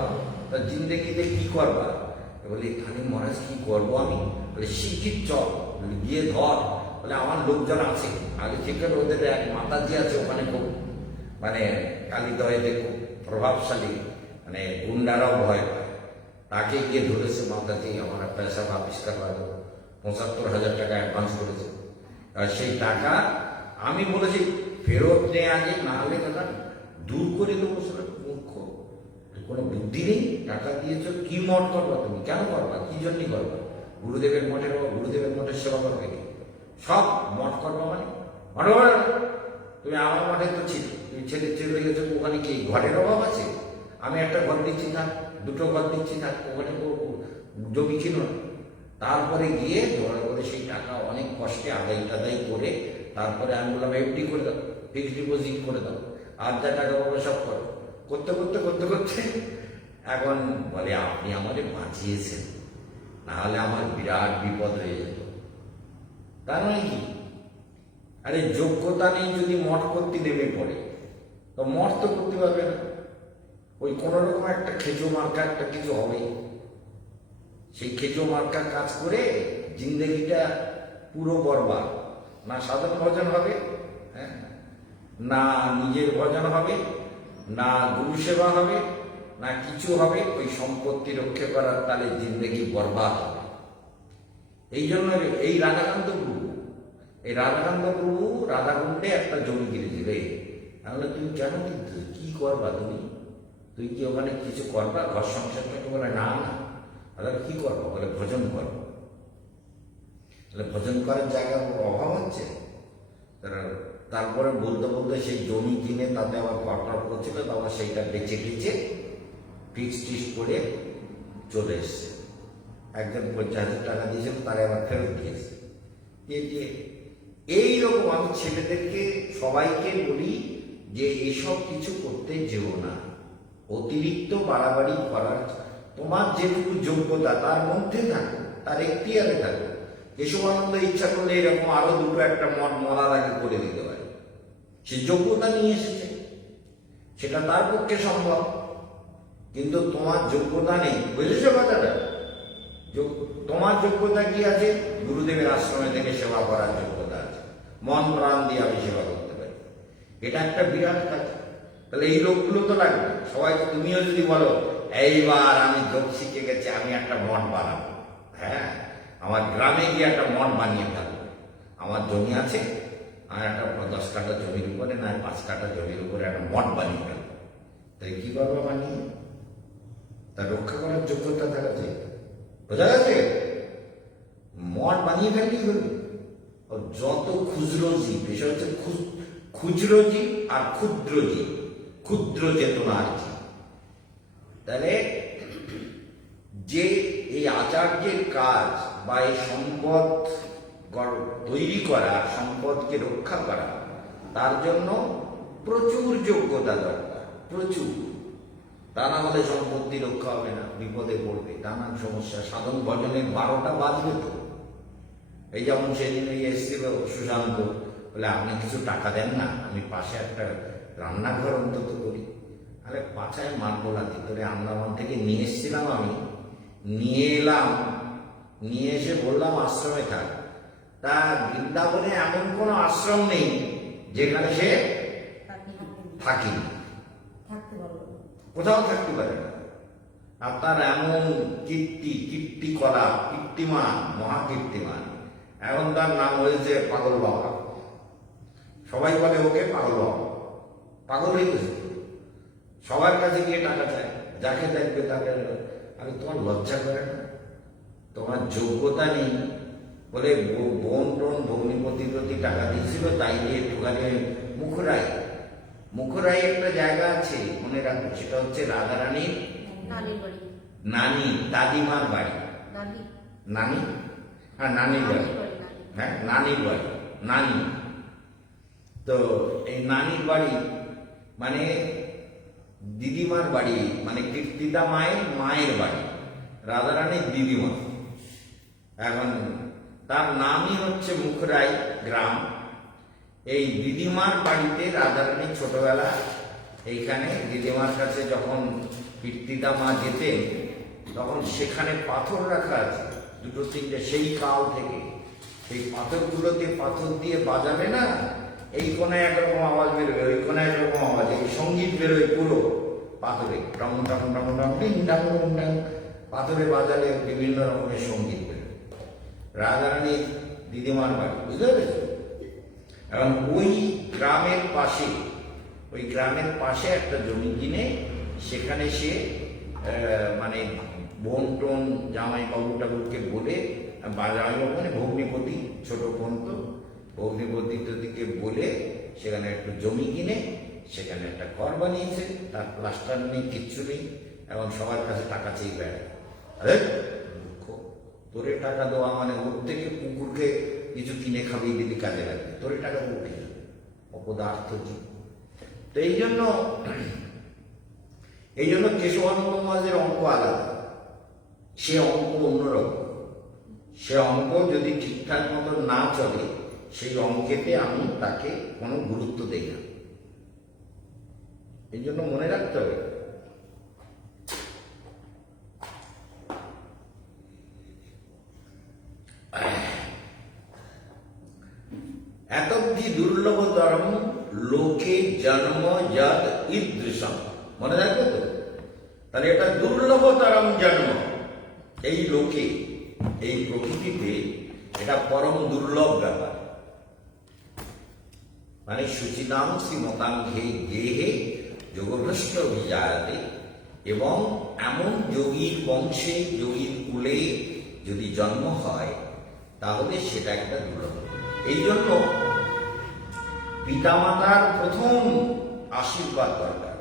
তার জিন্দেগিতে কি করবা? বলে এখানে মহারাজ কি করবো আমি? বলে শিক্ষিত চল, গিয়ে ধর। বলে আমার লোকজন আছে, আগে থেকে ওদের এক মাতাজি আছে ওখানে, খুব মানে কালীদয়ে খুব প্রভাবশালী, মানে গুন্ডারাও ভয় পায়। তাকে গিয়ে ধরেছে মাতাজি, আমার পয়সা বাপিস করবা দেবো। ৭৫,০০০ টাকা অ্যাডভান্স করেছে। আর সেই টাকা আমি বলেছি ফেরত নেই আগে, না হলে টাকা দূর করে দেবো। সেটা মূর্খ, কোনো বুদ্ধি নেই। টাকা দিয়েছ, কি মঠ করবা তুমি? কেন করবা? কি জন্যই করবা? গুরুদেবের মঠের গুরুদেবের মঠের সেবা করবে কি? সব মঠ করবা মানে তুমি আমার মঠে তো ছিল, তুমি ছেলে চলে গেছো, ওখানে কি ঘরের অভাব আছে? আমি একটা ঘর দিচ্ছি থাক, দুটো ঘর দিচ্ছি থাক, ওখানে জমি ছিল না। তারপরে গিয়ে ধরে করে সেই টাকা অনেক কষ্টে আদায় টাদাই করে, তারপরে আমি বললাম এফডি করে দাও, ফিক্সড ডিপোজিট করে দাও, আর যা টাকা পাবো সব করো। করতে করতে করতে করতে এখন বলে আপনি আমাদের বাঁচিয়েছেন, না হলে আমার বিরাট বিপদ হয়ে যেত। তার মানে কি? আরে যোগ্যতা নেই যদি মঠ করতে নেমে পড়ে, তো মঠ তো করতে পারবে না। ওই কোন রকম একটা খেজো মার্কা একটা কিছু হবে, সেই খেজো মার্কা কাজ করে জিন্দগিটা পুরো বরবাদ। না সাধন ভজন হবে, হ্যাঁ, না নিজের ভজন হবে, না গুরু সেবা হবে, না কিছু হবে, ওই সম্পত্তি রক্ষা করার তালে জিন্দেগি বরবাদ হবে। এই জন্য এই রাধাকান্ত প্রভু রাধাকুণ্ডে একটা জমি কিনেছিল। তাহলে তুমি কেন কিনতে, কি করবা তুমি? তুই কি ওখানে কিছু করবা? ঘর সংসার থেকে বলে না না, তাহলে কি করবো? বলে ভোজন করবো। তাহলে ভোজন করার জায়গার অভাব হচ্ছে। তারপরে বলতে বলতে সেই জমি কিনে তাতে আবার ঘর করছিল, তারপর সেইটা বেচে ফিক্স টিক্স করে চলে এসছে। একজন 50,000 টাকা দিয়েছিল, তারা আবার ফেরত দিয়েছে। এইরকম আমি ছেলেদেরকে সবাইকে বলি যে এসব কিছু করতে যেও না, অতিরিক্ত বাড়াবাড়ি করার, তোমার যেটুকু যোগ্যতা তার মধ্যে থাকো, তার এখতিয়ারে থাকো। কেশবানন্দ ইচ্ছা করলে এরকম আরো দুটো একটা মঠ মরার আগে করে দিতে পারে, সে যোগ্যতা নিয়ে এসেছে, সেটা তার পক্ষে সম্ভব। কিন্তু তোমার যোগ্যতা নেই, বুঝেছো কথাটা? তোমার যোগ্যতা কি আছে? গুরুদেবের আশ্রমে থেকে সেবা করার যোগ্যতা আছে, মন প্রাণ দিয়ে আমি সেবা করতে পারি, এটা একটা বিরাট কাজ। তাহলে এই লোকগুলো তো লাগবে সবাই। তুমিও যদি বলো এইবার আমি যোগ শিখে গেছি, আমি একটা মঠ বানাবো, হ্যাঁ, আমার গ্রামে গিয়ে একটা মঠ বানিয়ে ফেলবো, আমার জমি আছে, আর একটা 10 কাঠা জমির উপরে না 5 কাঠা জমির উপরে একটা মঠ বানিয়ে ফেলবো, তাই কি করবো? বানিয়ে তার রক্ষা করার যোগ্যতা থাকা চাই, বোঝা গেছে? মঠ বানিয়ে ফেললেই হলো। যত খুচরো জীব, বিষয় হচ্ছে খুচরো জীব আর ক্ষুদ্র জীব, ক্ষুদ্র চেতনার জীব। তাহলে যে এই আচার্যের কাজ বা এই সম্পদ তৈরি করা, সম্পদকে রক্ষা করা, তার জন্য প্রচুর যোগ্যতা দরকার, প্রচুর। তা না হলে সম্পত্তি রক্ষা হবে না, বিপদে পড়বে, নানান সমস্যা, সাধন ভজনের 12টা বাজবে তো। এই যেমন সেদিন এসেছিল সুশান্ত, বলে আপনি কিছু টাকা দেন না, আমি পাশে একটা রান্নাঘর অন্তত করি। আরে পাছায় মারবো না, তোরে আন্দামান থেকে নিয়ে এসেছিলাম, আমি নিয়ে এলাম, নিয়ে এসে বললাম আশ্রমে থাক। তা বৃন্দাবনে এমন কোনো আশ্রম নেই যেখানে সে থাকেনি, কোথাও থাকতে পারে না। আর তার এমন কীর্তিমান, মহাকীর্তিমান। এখন তার নাম হয়েছে পাগল বাবা। সবাই বলে ওকে পাগল বাবা, পাগল হয়ে গেছে। সবার কাছে গিয়ে টাকা চায়, যাকে দেখবে তাকে। আমি তোমার লজ্জা করে না? তোমার যোগ্যতা নেই বলে বোন টোন ভগ্নিপতির প্রতি টাকা দিয়েছিল, তাই দিয়ে একটুখানি মুখরাই একটা জায়গা আছে, মনে রাখো, সেটা হচ্ছে রাধারানীর নানি, দাদিমার বাড়ি। নানি, হ্যাঁ নানির বাড়ি, হ্যাঁ নানির বাড়ি, নানি। তো এই নানির বাড়ি মানে দিদিমার বাড়ি, মানে কীর্তিদা মায়ের বাড়ি, রাধারানীর দিদিমা। এখন তার নামই হচ্ছে মুখরাই গ্রাম। এই দিদিমার বাড়িতে রাধারানী ছোটবেলা, এইখানে দিদিমার কাছে যখন কীর্তিদা মা যেতেন, তখন সেখানে পাথর রাখা আছে 2-3টে, সেই কাল থেকে। সেই পাথরগুলোতে পাথর দিয়ে বাজাবে না, এই কোনায় একরকম আওয়াজ বেরোবে, ওই কোনায় একরকম আওয়াজ, এই সঙ্গীত বেরোয় পুরো পাথরে, টং টং টং টং টিং টাং টাং, পাথরে বাজালে বিভিন্ন রকমের সঙ্গীত বেরোয়। রাধারানীর দিদিমার বাড়ি, বুঝতে পেরেছ? এখন ওই গ্রামের পাশে একটা জমি কিনে সেখানে সে মানে বোন টোন জামাই বাবু টাবুকে বলে, জামাইবাবু মানে ভগ্নিপতি, ছোট বোন তো, ভগ্নিপতিকে বলে সেখানে একটু জমি কিনে সেখানে একটা ঘর বানিয়েছে। তার প্লাস্টার নেই, কিচ্ছু নেই, এবং সবার কাছে টাকা চেয়ে বেড়ায়। আরে দুঃখ, তোরে টাকা দেওয়া মানে ওর থেকে কুকুরকে কিছু কিনে খাবিয়ে দিতে কাজে লাগবে, তোরে টাকা উঠে যাবে, অপদার্থ জীব। তো এই জন্য কেশবানন্দ মহারাজের অঙ্ক আলাদা, সে অঙ্ক অন্যরকম। সে অঙ্ক যদি ঠিকঠাক মতো না চলে, সেই অঙ্কেতে আমি তাকে কোনো গুরুত্ব দেই না। এই জন্য মনে রাখতে হবে। এত দুর্লভ ধর্ম লোকে জন্ম যদ ঈদৃশম, মনে রাখবে তো? তাহলে এটা দুর্লভতরম জন্ম, এই লোকে, এই প্রকৃতিতে এটা পরম দুর্লভ ব্যাপার। মানে শুচিনাম শ্রীমতাঙ্ঘে গেহে যোগভ্রষ্ট অভিজায়াতে, এবং এমন যোগীর বংশে, যোগীর কুলে যদি জন্ম হয় তাহলে সেটা একটা দুর্লভ। এই জন্য পিতামাতার প্রথম আশীর্বাদ দরকার।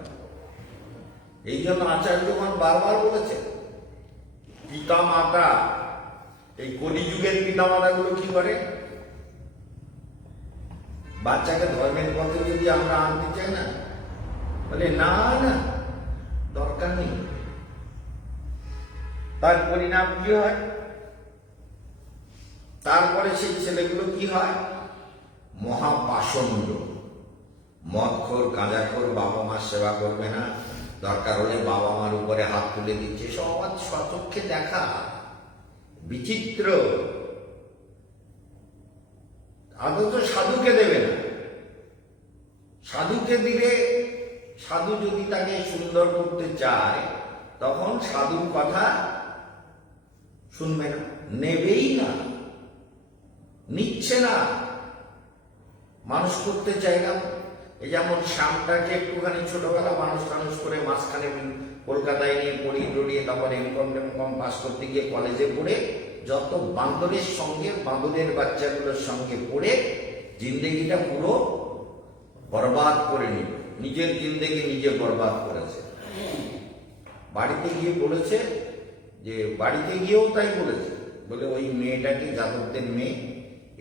এই জন্য আচার্যগণ বারবার বলেছেন পিতামাতা, এই কলিযুগের পিতামাতাগুলো কি করে? বাচ্চাকে ধর্মের পথে যদি আমরা আনতে চাই না, বলে না না দরকার নেই। তার পরিণাম কি হয়? তারপরে সেই ছেলেগুলো কি হয়? মহাপাষণ্ড, মদখোর, গাঁজাখোর, বাবা মার সেবা করবে না, দরকার হলে বাবা মার উপরে হাত তুলে দিচ্ছে, সমাজ সচক্ষে দেখা, বিচিত্র। আদৌ সাধুকে দেবে না, সাধুকে দিলে সাধু যদি তাকে সুন্দর করতে চায় তখন সাধুর কথা শুনবে না, নেবেই না, নিচ্ছে না, মানুষ করতে চাই না। এই যেমন শ্যামটাকে একটুখানি ছোটবেলা মানুষ টানুষ করে মাঝখানে কলকাতায় নিয়ে পড়িয়ে টড়িয়ে তারপরে এমকম পাস করতে গিয়ে কলেজে পড়ে যত বান্দরের সঙ্গে, বান্দরের বাচ্চাগুলোর সঙ্গে পড়ে জিন্দেগিটা পুরো বরবাদ করে নিল, নিজের জিন্দেগি নিজে বরবাদ করেছে। বাড়িতে গিয়ে বলেছে যে, বাড়িতে গিয়েও তাই বলেছে, বলে ওই মেয়েটাকে, যাদবদের মেয়ে,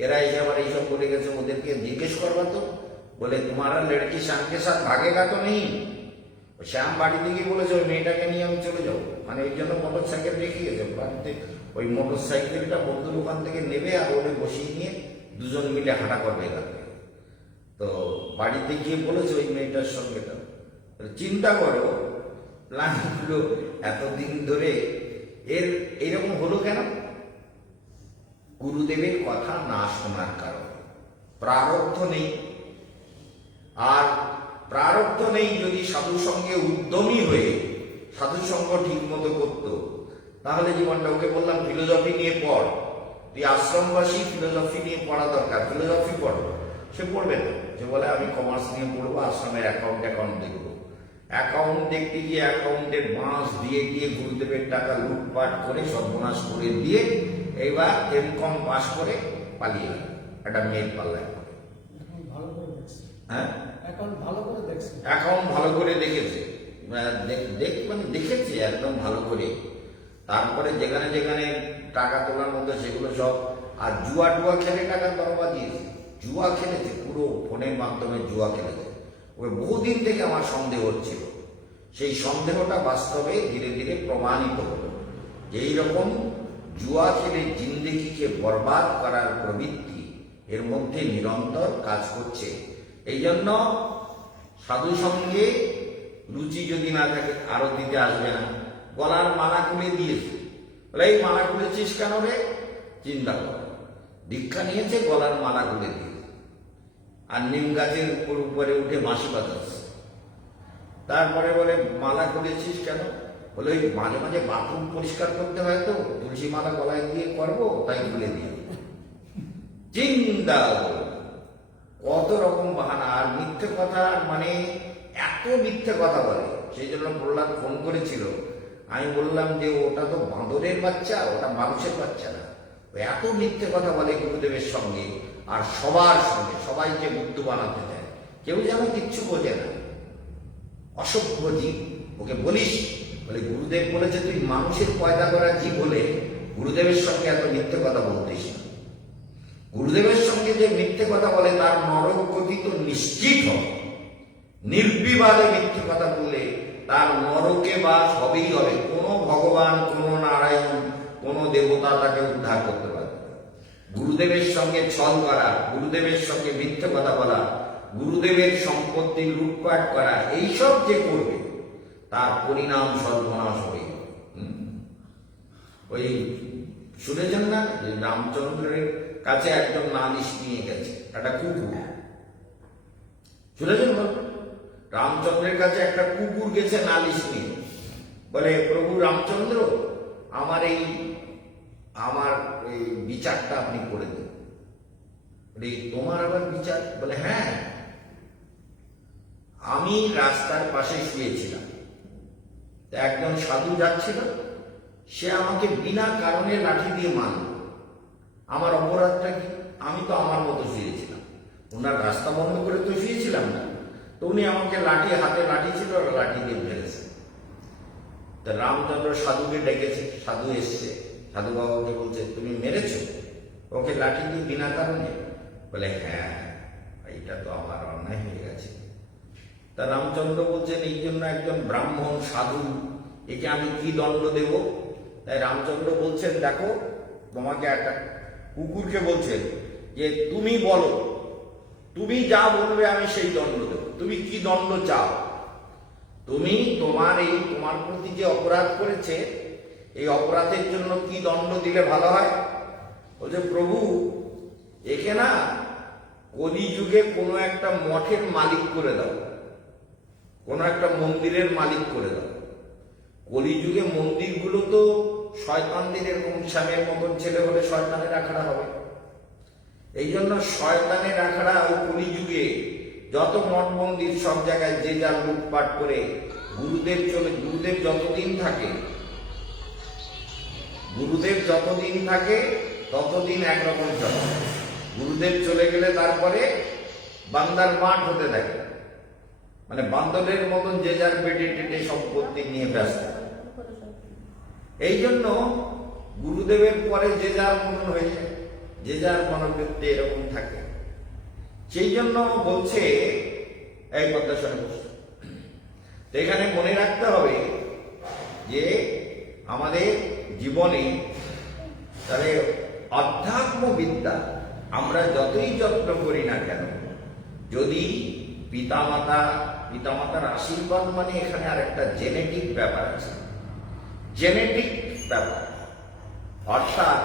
এরা এসে আবার এইসব বলে গেছে, ওদেরকে জিজ্ঞেস করবা তো, বলে তোমারা লড়কি শ্যামকে সাথ ভাগেগা তো নেই। শ্যাম বাড়িতে গিয়ে বলেছে ওই মেয়েটাকে নিয়ে আমি চলে যাবো, মানে এই জন্য মোটর সাইকেল রেখে গেছে বাড়িতে। ওই মোটর সাইকেলটা বন্ধুর ওখান থেকে নেবে আর ওরে বসিয়ে নিয়ে দুজন মিলে হাঁটা করবে এখান থেকে। তো বাড়িতে গিয়ে বলেছে ওই মেয়েটার সঙ্গে, চিন্তা করো প্ল্যানগুলো এতদিন ধরে এর এইরকম হলো কেন? গুরুদেবের কথা না শোনার কারণে। প্রারব্ধ নেই, আর প্রারব্ধ নেই যদি সাধু সঙ্গে উদ্যমী হয়ে সাধু সঙ্গ ঠিক মতো করতো তাহলে জীবনটা, ওকে বললাম ফিলোসফি নিয়ে পড়, তুই আশ্রমবাসী, ফিলোসফি নিয়ে পড়া দরকার, ফিলোসফি পড়ো, সে পড়বে না। যে বলে আমি কমার্স নিয়ে পড়বো, আশ্রমের অ্যাকাউন্ট দেখবো। অ্যাকাউন্ট দেখতে গিয়ে অ্যাকাউন্টের বাঁশ দিয়ে গিয়ে গুরুদেবের টাকা লুটপাট করে সর্বনাশ করে দিয়ে এইবার এমকম পাস করে পালিয়ে গেল একটা মেয়ের পাল্লায়। হ্যাঁ, অ্যাকাউন্ট ভালো করে দেখেছে, মানে দেখেছে একদম ভালো করে। তারপরে যেখানে যেখানে টাকা তোলার মতো সেগুলো সব, আর জুয়া খেলে টাকা বরবাদ দিয়েছে, জুয়া খেলেছে, পুরো ফোনের মাধ্যমে জুয়া খেলেছে। ওই বহুদিন থেকে আমার সন্দেহ হচ্ছিল, সেই সন্দেহটা বাস্তবে ধীরে ধীরে প্রমাণিত হলো যে এইরকম জুয়া খেলে জিন্দেগিকে বরবাদ করার প্রবৃত্তি এর মধ্যে নিরন্তর কাজ করছে। এই জন্য সাধু সঙ্গে রুচি যদি না থাকে আরো দিতে আসবে না। গলার মালা খুলে দিয়েছে, বলে এই মালা খুলেছিস কেন রে? চিন্তা কর, দীক্ষা নিয়েছে, গলার মালা খুলে দিয়েছে, আর নিম গাছের উপরে উঠে বাঁশি বাজাচ্ছে। তারপরে বলে মালা খুলেছিস কেন? বলে ওই মাঝে মাঝে বাথরুম পরিষ্কার করতে হয় তো, তুলসী মালা গলায় দিয়ে করবো, তাই খুলে দিয়ে। চিন্তা কত রকম বাহানা, আর মিথ্যে কথা, মানে এত মিথ্যে কথা বলে। সেই জন্য প্রহ্লাদ ফোন করেছিল, আমি বললাম যে ওটা তো বাঁদরের বাচ্চা, ওটা মানুষের বাচ্চা না। এত মিথ্যে কথা বলে গুরুদেবের সঙ্গে আর সবার সঙ্গে, সবাইকে বুদ্ধ বানাতে চায়, কেউ যেন কিচ্ছু বোঝে না, অসভ্য জীব। ওকে বলিস, বলে গুরুদেব বলেছে তুই মানুষের পয়দা করা জীব হলে গুরুদেবের সঙ্গে এত মিথ্যে কথা বলতিস না। গুরুদেবের সঙ্গে যে মিথ্যে কথা বলে তার নরক গতি তো নিশ্চিত হবে। নির্বিবাদে মিথ্যে কথা বললে তার নরকে বাস হবেই হবে। কোনো ভগবান, কোনো নারায়ণ, কোনো দেবতা তাকে উদ্ধার করতে পারবে না। গুরুদেবের সঙ্গে ছল করা, গুরুদেবের সঙ্গে মিথ্যে কথা বলা, গুরুদেবের সম্পত্তি লুটপাট করা, এইসব যে করবে তার পরিণাম সর্বনাশ হবে। ওই শুনেছেন না, রামচন্দ্রের কাছে একজন নালিশ নিয়ে গেছে একটা কুকুর, শুনেছেন বল? রামচন্দ্রের কাছে একটা কুকুর গেছে নালিশ নিয়ে, বলে প্রভু রামচন্দ্র আমার এই বিচারটা আপনি করে দিন। বলে তোমার আবার বিচার? বলে হ্যাঁ, আমি রাস্তার পাশে শুয়েছিলাম, তা একজন সাধু যাচ্ছিল, সে আমাকে বিনা কারণে লাঠি দিয়ে মারল। আমার অপরাধটা কি? আমি তো আমার মতো শুয়েছিলাম, ওনার রাস্তা বন্ধ করে তো শুয়েছিলাম না, তো উনি আমাকে হাতে লাঠি ছিল আর লাঠি দিয়ে মেরেছে। তা রামচন্দ্র সাধুকে ডেকেছে, সাধু এসছে, সাধু বাবাকে বলছে তুমি মেরেছো ওকে লাঠি দিয়ে বিনা কারণে? বলে হ্যাঁ, এটা তো আমার অন্যায় হয়ে গেছে। তা রামচন্দ্র বলছেন এই জন্য একজন ব্রাহ্মণ সাধু, একে আমি কি দণ্ড দেব? তাই রামচন্দ্র বলছেন দেখো, তোমাকে একটা কুকুরকে বলছেন যে তুমি বলো, তুমি যা বলবে আমি সেই দণ্ড দেব, তুমি কি দণ্ড চাও? তুমি তোমার প্রতি যে অপরাধ করেছে এই অপরাধের জন্য কি দণ্ড দিলে ভালো হয়? বলছে প্রভু একে না কলিযুগে কোনো একটা মঠের মালিক করে দাও, কোনো একটা মন্দিরের মালিক করে দাও। কলিযুগে মন্দিরগুলো তো শয়তানদের, এরকম স্বামীর মতন ছেলে হলে শয়তানের আখড়া হবে। এই জন্য শয়তানের আখড়া ওই কলিযুগে যত মঠ মন্দির সব জায়গায় যে যার লুটপাট করে গুরুদেব যতদিন থাকে ততদিন একরকম চলে। গুরুদেব চলে গেলে তারপরে বান্দার মাঠ হতে থাকে, মানে বান্দরের মতন যে যার পেটে টেটে সম্পত্তি নিয়ে ব্যস্ত। এই জন্য গুরুদেবের পরে যে যার মনন হয়ে যায়, যে যার মনোবৃত্তি এরকম থাকে। সেই জন্য বলছে এই কথা শুনে বসে, তো এখানে মনে রাখতে হবে যে আমাদের জীবনে তাহলে অধ্যাত্ম বিদ্যা আমরা যতই যত্ন করি না কেন, যদি পিতামাতার আশীর্বাদ, মানে এখানে আর একটা জেনেটিক ব্যাপার আছে, জেনেটিক ব্যাপার অর্থাৎ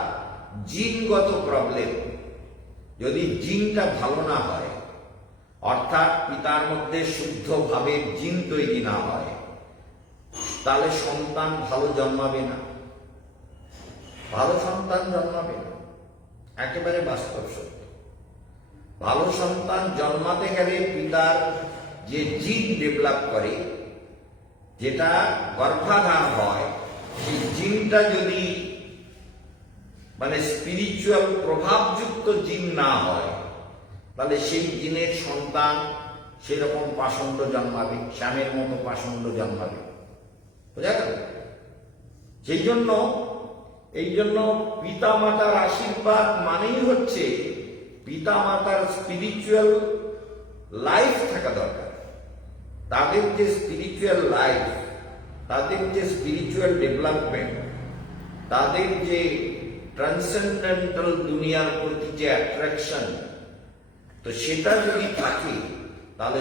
জিনগত প্রবলেম। যদি জিনটা ভালো না হয়, অর্থাৎ পিতার মধ্যে শুদ্ধ ভাবের জিন তৈরি না হয়, তাহলে সন্তান ভালো জন্মাবে না, ভালো সন্তান জন্মাবে না। একেবারে বাস্তব সত্য। ভালো সন্তান জন্মাতে গেলে পিতার যে জিন ডেভেলপ করে, যেটা গর্ভাধান হয়, সেই জিনটা যদি মানে স্পিরিচুয়াল প্রভাবযুক্ত জিন না হয়, তাহলে সেই জিনের সন্তান সেরকম পাষণ্ড জন্মাবে, শ্যামের মতো পাষণ্ড জন্মাবে। বোঝা গেল? এই জন্য পিতামাতার আশীর্বাদ মানেই হচ্ছে পিতামাতার স্পিরিচুয়াল লাইফ থাকা দরকার। তাদের যে স্পিরিচুয়াল লাইফ, তাদের যে স্পিরিচুয়াল ডেভেলপমেন্ট, তাদের যে ট্রান্সেন্ডেন্টাল দুনিয়ার প্রতি যে অ্যাট্রাকশন, তো সেটা যদি থাকে তাহলে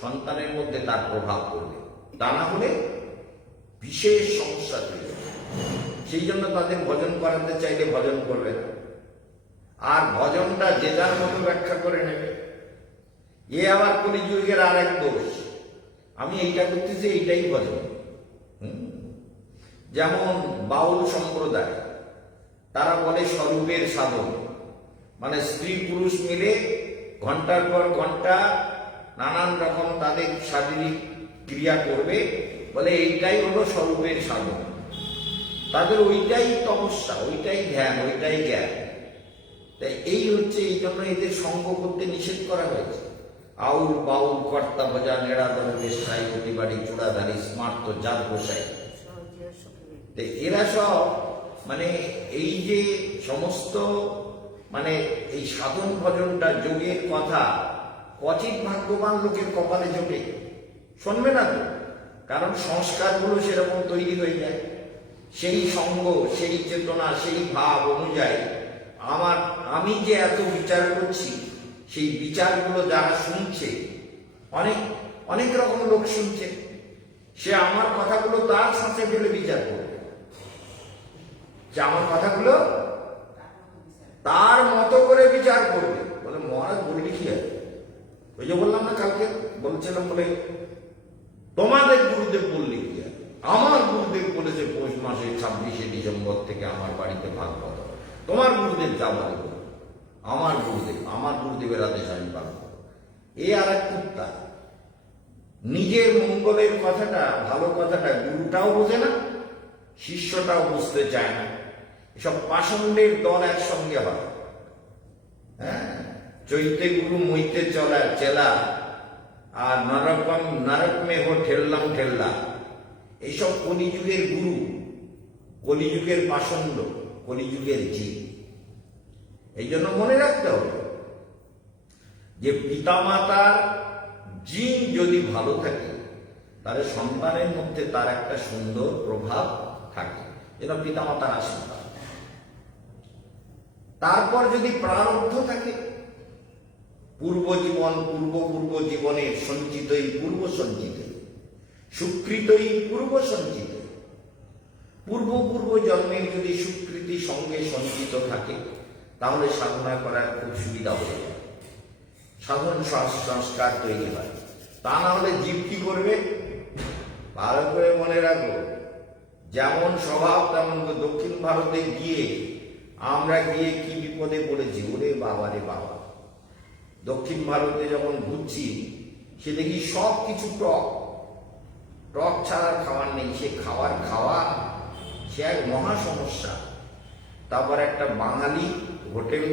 সন্তানের মধ্যে তার প্রভাব পড়বে। তা না হলে বিশেষ সমস্যা তৈরি হবে। সেই জন্য তাদের ভজন করাতে চাইলে ভজন করবে না, আর ভজনটা যে যার মতো ব্যাখ্যা করে নেবে। এ আবার কলিযুগের আর এক দোষ, আমি এইটা করতেছি, এইটাই ভজন। যেমন বাউল সম্প্রদায়, তারা বলে স্বরূপের সাধন, মানে স্ত্রী পুরুষ মিলে ঘন্টার পর ঘন্টা নানান রকম তাদের শারীরিক ক্রিয়া করবে, বলে এইটাই হলো স্বরূপের সাধন। তাদের ওইটাই তপস্যা, ওইটাই ধ্যান, ওইটাই জ্ঞান। তাই এই জন্য এদের সঙ্গ করতে নিষেধ করা হয়েছে। আউল বাউল কর্তা ভজা নেড়াদল দেশাই অতিবাড়ি চূড়াধারী স্মার্ত জাত গোসাই, এরা সব মানে এই যে সমস্ত মানে এই সাধন ভজনটা যোগের কথা কচিত ভাগ্যবান লোকের কপালে জোটে, শুনবে না তো, কারণ সংস্কারগুলো সেরকম তৈরি হয়ে যায়। সেই সঙ্গ, সেই চেতনা, সেই ভাব অনুযায়ী আমি যে এত বিচার করছি, সেই বিচারগুলো যারা শুনছে, অনেক রকম লোক শুনছে, সে আমার কথাগুলো তার সাথে ফেলে বিচার করবে, যে আমার কথাগুলো তার মতো করে বিচার করবে। বলে মহারাজ বললি কি আছে, ওই যে বললাম না কালকে বলছিলাম বলে তোমাদের গুরুদেব বললে কি আর? আমার গুরুদেব বলেছে পৌষ মাসে 26শে ডিসেম্বর থেকে আমার বাড়িতে ভাগবত। তোমার গুরুদেব যা বলে বলো। আমার গুরুদেবের আদেশ আমি পালন করবো। এ আর এক কুত্তা। নিজের মঙ্গলের কথাটা, ভালো কথাটা গুরুটাও বোঝে না, শিষ্যটাও বুঝতে চায় না। এসব পাষণ্ডের দল একসঙ্গে হয়। হ্যাঁ, চৈতে গুরু মইতে চলা চেলা, আর নরক মেঘ ঠেললাম ঠেললা। এইসব কলিযুগের গুরু, কলিযুগের পাষণ্ড, কলিযুগের জীব। এই জন্য মনে রাখতে হবে যে পিতামাতার জিন যদি ভালো থাকে তাহলে সন্তানের মধ্যে তার একটা সুন্দর প্রভাব থাকে, যেটা পিতামাতার আশীর্বাদ। তারপর যদি প্রারব্ধ থাকে, পূর্ব জীবনের সঞ্চিতই পূর্ব সঞ্চিত, সুকৃতই পূর্ব সঞ্চিত, পূর্ব জন্মের যদি সুকৃতি সঙ্গে সঞ্চিত থাকে তাহলে সাধনা করার খুব সুবিধা হয়ে যায়, সাধন সংস্কার তৈরি হয়। তা না হলে জীব কি করবে? ভালো করে মনে রাখো, যেমন স্বভাব তেমন। দক্ষিণ ভারতে গিয়ে আমরা গিয়ে কি বিপদে পড়েছি, ওরে বাবা রে বাবা। দক্ষিণ ভারতে যখন ঘুরছি সে দেখি সব কিছু টক ছাড়া খাবার নেই। সে খাওয়া সে এক মহা সমস্যা। তারপর একটা বাঙালি হোটেল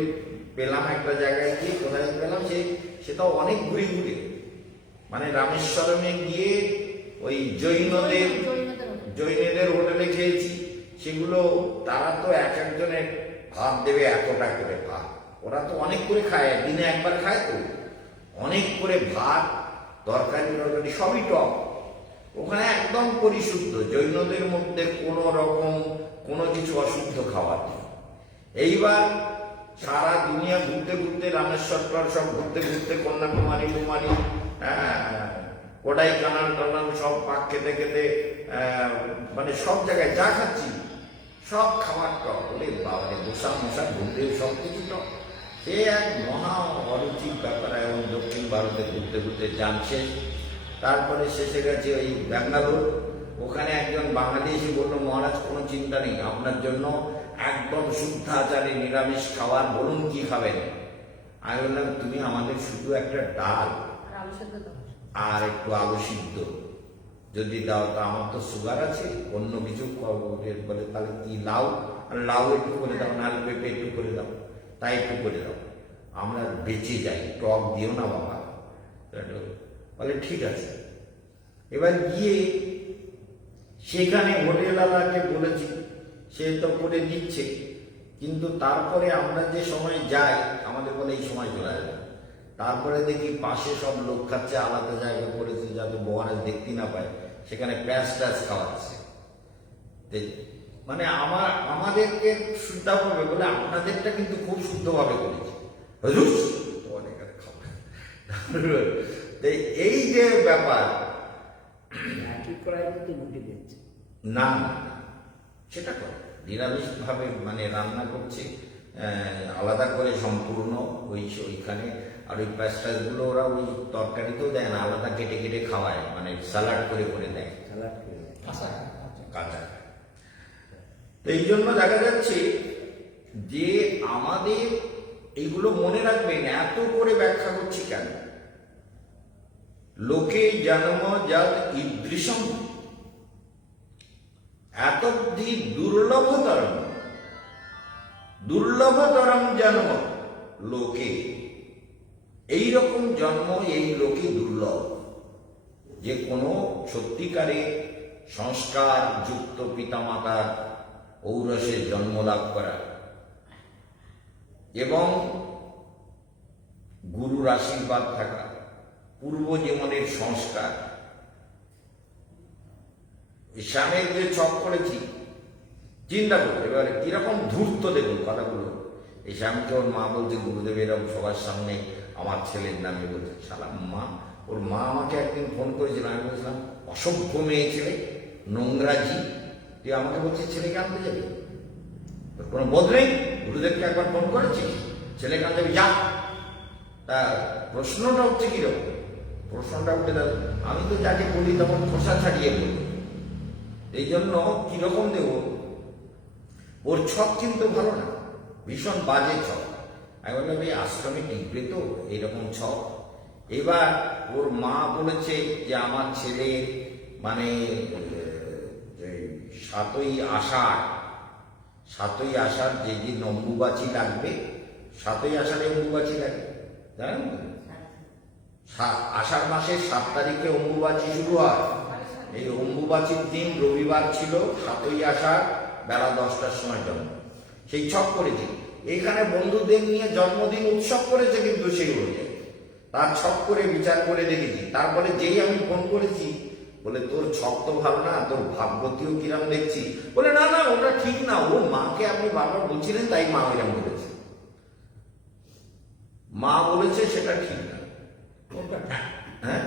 পেলাম একটা জায়গায় গিয়ে, কোথায় পেলাম সেটাও অনেক ঘুরে মানে রামেশ্বরমে গিয়ে ওই জৈনদের হোটেলে খেয়েছি। সেগুলো তারা তো এক একজনের ভাত দেবে এতটা করে ভাত, ওরা তো অনেক করে খায়, দিনে একবার খায় তো অনেক করে ভাত, তরকারি সবই টক। ওখানে একদম পরিশুদ্ধ, জৈনদের মধ্যে কোনো রকম কোনো কিছু অশুদ্ধ খাবার নেই। এইবার সারা দুনিয়া ঘুরতে রামেশ্বর সব ঘুরতে কন্যাকুমারী কোডাই কানাল সব পাক খেতে মানে সব জায়গায় যা খাচ্ছি সব খাবার টক। বলে বাবারে মশা ঘুরতে সব কিছু টক। সে এক মহা অরুচির ব্যাপার। এবং দক্ষিণ ভারতে ঘুরতে জানছে। তারপরে শেষে গেছে ওই ব্যাঙ্গালোর। ওখানে একজন বাঙালি এসে বললো, মহারাজ কোনো চিন্তা নেই, আপনার জন্য একদম শুদ্ধাচারে নিরামিষ খাবার, বলুন কি খাবেন। আমি বললাম, তুমি আমাদের শুধু একটা ডাল আর একটু আলু সিদ্ধ যদি দাও। তা আমার তো সুগার আছে, অন্য কিছু বলে, তাহলে কি লাউ একটু করে দাও, নাহলে পেঁপে একটু করে দাও, তাই একটু করে দাও, আমরা বেঁচে যাই, টক দিও না বাবা। বলে ঠিক আছে। এবার গিয়ে সেখানে হোটেলওয়ালাকে বলেছি, সে তো করে দিচ্ছে, কিন্তু তারপরে আমরা যে সময় যাই আমাদের বলে এই সময় চলে যাবে। তারপরে দেখি পাশে সব লোক খাচ্ছে, আলাদা জায়গা করেছে যাতে মহারাজ দেখতে না পায়, সেখানে প্যাঁচ খাওয়াচ্ছে। মানে আমাদেরকে শুদ্ধভাবে বলে, আপনাদেরটা কিন্তু খুব শুদ্ধভাবে করেছে। এই যে ব্যাপার, না সেটা করে নিরামিষ ভাবে মানে রান্না করছে আলাদা করে সম্পূর্ণ ওইখানে। আর ওই প্যাস্টাসগুলো ওরা ওই তরকারিতেও দেয় না, আলাদা কেটে খাওয়ায়, মানে স্যালাড করে দেয়, কাঁচা। তো এই জন্য দেখা যাচ্ছে যে আমাদের এইগুলো মনে রাখবেন। এত করে ব্যাখ্যা করছি কেন? লোকে জন্ম যদ ঈদৃশম এতব্ধি দুর্লভতরম জন্ম লোকে। এইরকম জন্ম এই লোকে দুর্লভ, যে কোনো সত্যিকারে সংস্কার যুক্ত পিতামাতার ঔরসে জন্ম লাভ করা এবং গুরুর আশীর্বাদ থাকা, পূর্ব জীবনের সংস্কার। শ্যামের যে ছক করেছি চিন্তা করতে, এবারে কিরকম ধূর্ত দেখুন কথাগুলো। এই শ্যামকে ওর মা বলছে, গুরুদেব এরকম সবার সামনে আমার ছেলের নামে বলছে। সালাম মা, ওর মা আমাকে একদিন ফোন করেছিল, আমি বলছিলাম অসভ্য মেয়ে ছেলে, নোংরাজি, তুই আমাকে বলছিস ছেলেকে আনতে যাবি? তোর কোনো বোধ নেই? গুরুদেবকে একবার ফোন করেছিস, ছেলেকে আনতে যাবি, যা। তা প্রশ্নটা হচ্ছে কিরকম, প্রশ্নটা উঠে দাঁড়ায়, আমি তো যাকে বলি তখন খোসা ছাড়িয়ে বলি। এই জন্য কিরকম দেব, ওর ছক কিন্তু ভালো না, ভীষণ বাজে ছক। আমি বললাম এই আশ্রমে টিকবে তো এইরকম ছক? এবার ওর মা বলেছে যে আমার ছেলে মানে 7ই আষাঢ় যেদিন অম্বুবাচী লাগবে, 7ই আষাঢ়ে অম্বুবাচী লাগে, জানেন তো? আষাঢ় মাসের 7 তারিখে অম্বুবাচী শুরু হয়। এই অম্বুবাচীর দিন রবিবার ছিল, 7ই আষাঢ় বেলা 10টার সময় জন্ম। সেই ছক করেছে, এখানে বন্ধুদের নিয়ে জন্মদিন উৎসব করেছে, কিন্তু সেই অনুযায়ী তার ছক করে বিচার করে দেখেছি। তারপরে যেই আমি ফোন করেছি, বলে তোর ছক তো ভালো না, তোর ভাবগতিও কিরম দেখছি। বলে না না ওটা ঠিক না, ওর মাকে আপনি বারবার বলছিলেন তাই মা ওইরকম বলেছে, মা বলেছে সেটা ঠিক না। হ্যাঁ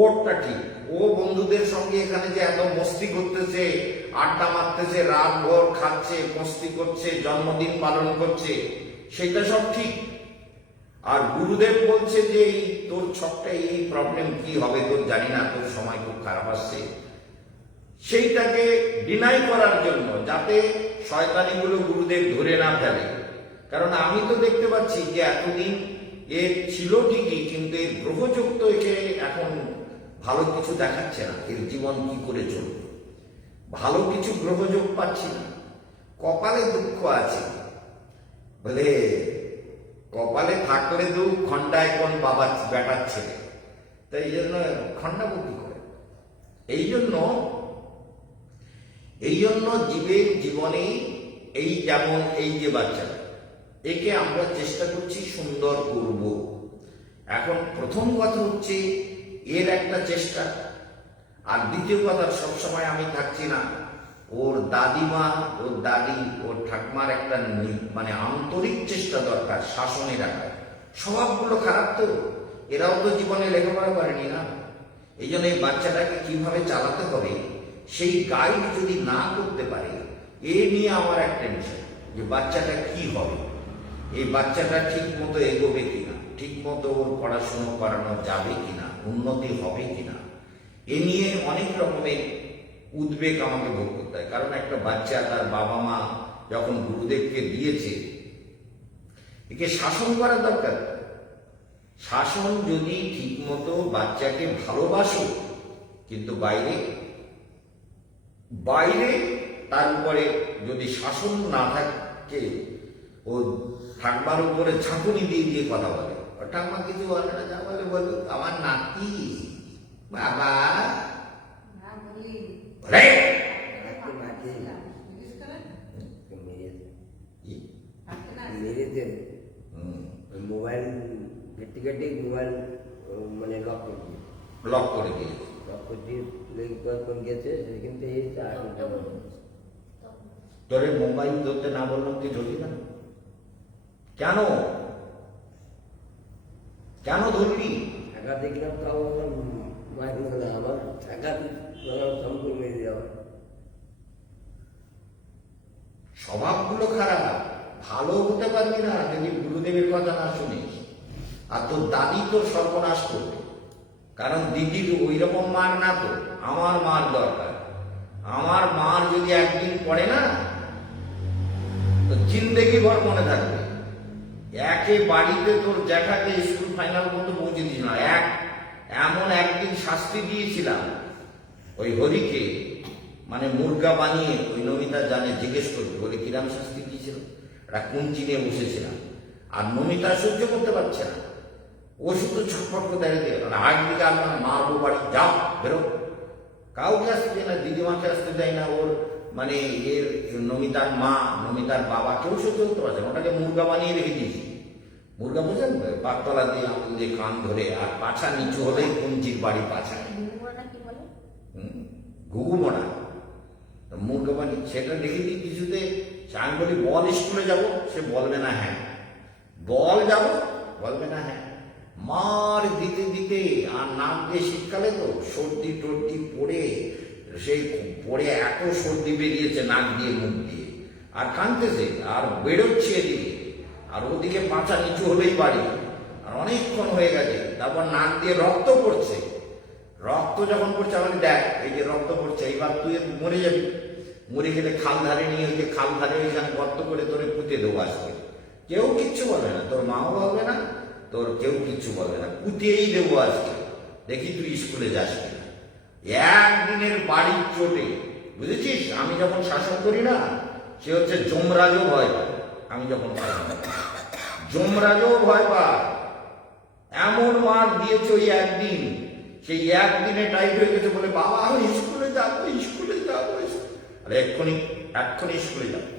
ওরটা ঠিক, ও বন্ধুদের সঙ্গে এখানে যে এত মস্তি করতেছে, আড্ডা মারতেছে, রাত ভোর খাচ্ছে, মস্তি করছে, জন্মদিন পালন করছে, সেটা সব ঠিক। আর গুরুদেব বলছে যে এই তোর ছকটা এই প্রবলেম কি হবে তোর জানি না, তোর সময় খুব খারাপ আসছে, সেইটাকে ডিনাই করার জন্য, যাতে শয়তানিগুলো গুরুদেব ধরে না ফেলে। কারণ আমি তো দেখতে পাচ্ছি যে এতদিন এ ছিল ঠিকই, কিন্তু এর গ্রহযোগ তো একে এখন ভালো কিছু দেখাচ্ছে না। এর জীবন কি করে চলবে, ভালো কিছু গ্রহযোগ পাচ্ছি না। কপালে দুঃখ আছে, বলে কপালে থাকলে দুঃখ, খন্ডায় কোন বাবা বেটার ছেলে, তাই এই জন্য খন্ডা বুদ্ধি করে। এই জন্য জীবের জীবনে এই যেমন এই যে বাচ্চাটা, একে আমরা চেষ্টা করছি সুন্দর করব। এখন প্রথম কথা হচ্ছে এর একটা চেষ্টা, আর দ্বিতীয় কথা সবসময় আমি থাকছি না, ওর দাদিমা, ওর দাদি, ওর ঠাকুমার একটা মানে আন্তরিক চেষ্টা দরকার শাসনে রাখার। স্বভাবগুলো খারাপ তো, এরাও তো জীবনে লেখাপড়া করেনি না। এই জন্য এই বাচ্চাটাকে কিভাবে চালাতে হবে সেই গাইড যদি না করতে পারে, এ নিয়ে আমার একটা বিষয় যে বাচ্চাটা কি হবে, এই বাচ্চাটা ঠিক মতো এগোবে কিনা, ঠিক মতো ওর পড়াশুনো করানো যাবে কিনা, উন্নতি হবে কিনা, এ নিয়ে অনেক রকমের উদ্বেগ আমাকে ভোগ করতে হয়। কারণ একটা বাচ্চা তার বাবা মা যখন গুরুদেবকে দিয়েছে, একে শাসন করা দরকার। শাসন যদি ঠিক মতো বাচ্চাকে ভালোবাসো, কিন্তু বাইরে তার উপরে যদি শাসন না থাকে, ও ঠাকমার উপরে ঝাঁকুনি দিয়ে দিয়ে কথা বলে, ঠাকমা কিছু বলে না, যা বলে বলো আমার নাতি বাবা মোবাইল কেটে মোবাইল মানে লক করে গেছে, কিন্তু এই তোরে মোবাইল ধরতে না বললাম কি ধরবি না? কেন ধরবি? টাকা দেখলাম তাও আমার মাইক না, আমার টাকা সম্পূর্ণ দেওয়া। স্বভাবগুলো খারাপ, ভালো হতে পারবি না যদি গুরুদেবের কথা না শুনিস। আর তোর দাদি তোর সর্বনাশ করবে, কারণ দিদির ওই রকম মার না, তো আমার মার দরকার। আমার মার যদি একদিন পড়ে না, তো জিন্দেগি ভর মনে থাকবে। একে বাড়িতে তোর জ্যাঠাকে স্কুল ফাইনাল পর্যন্ত পৌঁছে দিস না, এমন একদিন শাস্তি দিয়েছিলাম ওই হরিকে, মানে মুরগা বানিয়ে, ওই নমিতা জানে, জিজ্ঞেস করবে বলে কিরাম শাস্তি দিয়েছিল। একটা কুঞ্চি নিয়ে বসেছিলাম, আর নমিতা সহ্য করতে পারছে না, ও শুধু ছটফট করে দাঁড়িয়ে হাট দিকে আনলাম, মারবো বাড়ি, যাও বেরো। কাউকে আসতে দেয় না, দিদিমাকে আসতে দেয় না, ওর মানে এর নমিতার মা, নমিতার বাবা, কেউ সহ্য করতে পারছে না। ওটাকে মুরগা বানিয়ে রেখে দিয়েছি। মুরগা বুঝলেন, পাকতলা দিয়ে আঙুল দিয়ে কান ধরে, আর পাছা নিচু হলেই কুঞ্চির বাড়ি পাছা। ঘুঘু মোড়া মুরগা বানি, সেটা রেখে দিই কিছুতে। আমি বলি বল স্কুলে যাবো, সে বলবে না হ্যাঁ, বল যাবো বলবে না হ্যাঁ, মার দিতে দিতে। আর নাক দিয়ে শীতকালে তো সর্দি টর্দি পড়ে, সেই পড়ে এত সর্দি বেরিয়েছে নাক দিয়ে মুখ দিয়ে, আর কাঁদতেছে, আর বেরোচ্ছে এদিকে, আর ওদিকে পাঁচা নিচু হলেই বাড়ি। আর অনেকক্ষণ হয়ে গেছে, তারপর নাক দিয়ে রক্ত পড়ছে। রক্ত যখন পড়ছে আমি দেখ এই যে রক্ত পড়ছে, এইবার তুই মরে যাবি, মরে গেলে খাল ধারে নিয়ে ওই যে খাল ধারে ওইখানে গর্ত করে তোরে পুঁতে দেবো আজকে। কেউ কিচ্ছু বলবে না, তোর মাও বলবে না, তোর কেউ কিচ্ছু বলবে না, পুঁতেই দেবো আজকে, দেখি তুই স্কুলে যাস কিনা। একদিনের বাড়ির চোটে, বুঝেছিস? আমি যখন শাসন করি না, সে হচ্ছে যমরাজও ভয় পায়। আমি যখন শাসন করি যমরাজও ভয় পায়। এমন মার দিয়েছে ওই একদিন, সেই একদিনে টাইট হয়ে গেছে বলে বাবা আমি স্কুলে যাবো, স্কুলে যাবো, আরে এক্ষুনি স্কুলে যাবো।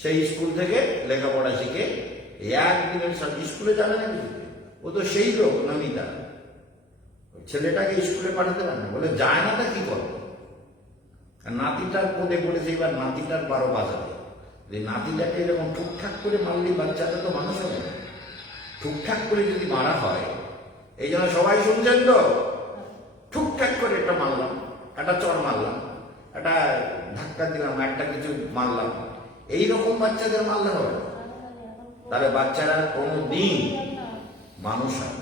সেই স্কুল থেকে লেখাপড়া শিখে একদিনের সাথে স্কুলে যাবে না, ও তো সেই লোক নমিতা, ছেলেটাকে স্কুলে পাঠাতে পারে না, বলে যায় না, তা কি করবো? নাতিটার পদে পড়েছে, এবার নাতিটার 12 বাজাবে। যে নাতিটাকে এরকম ঠুকঠাক করে মারলে বাচ্চাটা তো মানুষ হবে না, ঠুকঠাক করে যদি মারা হয়, এই জন্য সবাই শুনছেন তো, ঠুকঠাক করে একটা মারলাম, একটা চর মারলাম, একটা ধাক্কা দিলাম, একটা কিছু মারলাম, এইরকম বাচ্চাদের মারলে হবে না। তাহলে বাচ্চারা কোনো দিন মানুষ হয়,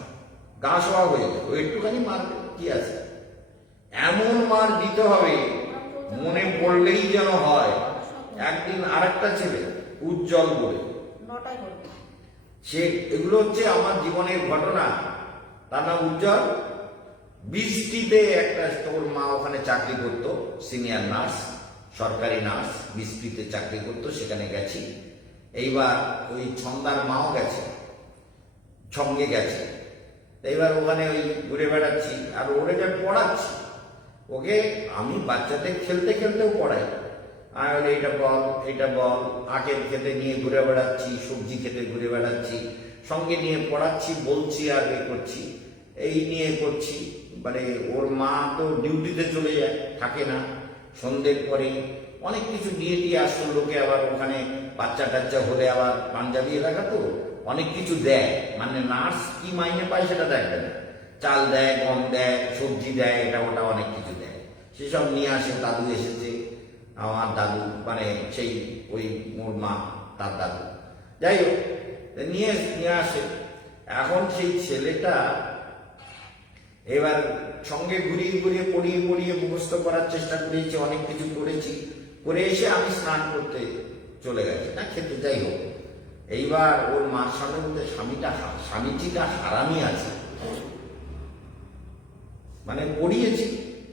গা সওয়া হয়ে যাবে, ওই একটুখানি মারবে কি আছে। এমন মার দিতে হবে মনে পড়লেই যেন হয়। একদিন আরেকটা ছেলে উজ্জ্বল বলে, সে এগুলো হচ্ছে আমার জীবনের ঘটনা, তার নাম উজ্জ্বল। বৃষ্টিতে একটা, তোর মা ওখানে চাকরি করতো, সিনিয়র নার্স, সরকারি নার্স, বৃষ্টিতে চাকরি করতো, সেখানে গেছি। এইবার ওই ছন্দার মাও গেছে, সঙ্গে গেছে। এইবার ওখানে ওই ঘুরে বেড়াচ্ছি, আর ওরে যে পড়াচ্ছি, ওকে আমি বাচ্চাদের খেলতে খেলতেও পড়াই। আর এইটা বল, এইটা বল, আখের খেতে নিয়ে ঘুরে বেড়াচ্ছি, সবজি খেতে ঘুরে বেড়াচ্ছি, সঙ্গে নিয়ে পড়াচ্ছি, বলছি আর এ করছি, এই নিয়ে করছি। মানে ওর মা তো ডিউটিতে চলে যায়, থাকে না, সন্ধ্যের পরে অনেক কিছু নিয়ে দিয়ে আসতো লোকে। আবার ওখানে বাচ্চা টাচ্চা হলে আবার পাঞ্জাবি এলাকা তো অনেক কিছু দেয়, মানে নার্স কি মাইনে পায় সেটা দেখবে না, চাল দেয়, গম দেয়, সবজি দেয়, এটা ওটা অনেক কিছু দেয়, সেসব নিয়ে আসে। দাদু এসেছে, আমার দাদু, মানে সেই ওই মোর মা তার দাদু, যাই হোক নিয়ে আসে। এখন সেই ছেলেটা এবার সঙ্গে ঘুরিয়ে ঘুরিয়ে পড়িয়ে পড়িয়ে মুখস্থ করার চেষ্টা করেছি, অনেক কিছু করেছি, করে এসে আমি স্নান করতে চলে গেছি না খেতে, যাই হোক। এইবার ওর মার সামনে বলতে স্বামীজিটা হারামি আছে, মানে পড়িয়েছি,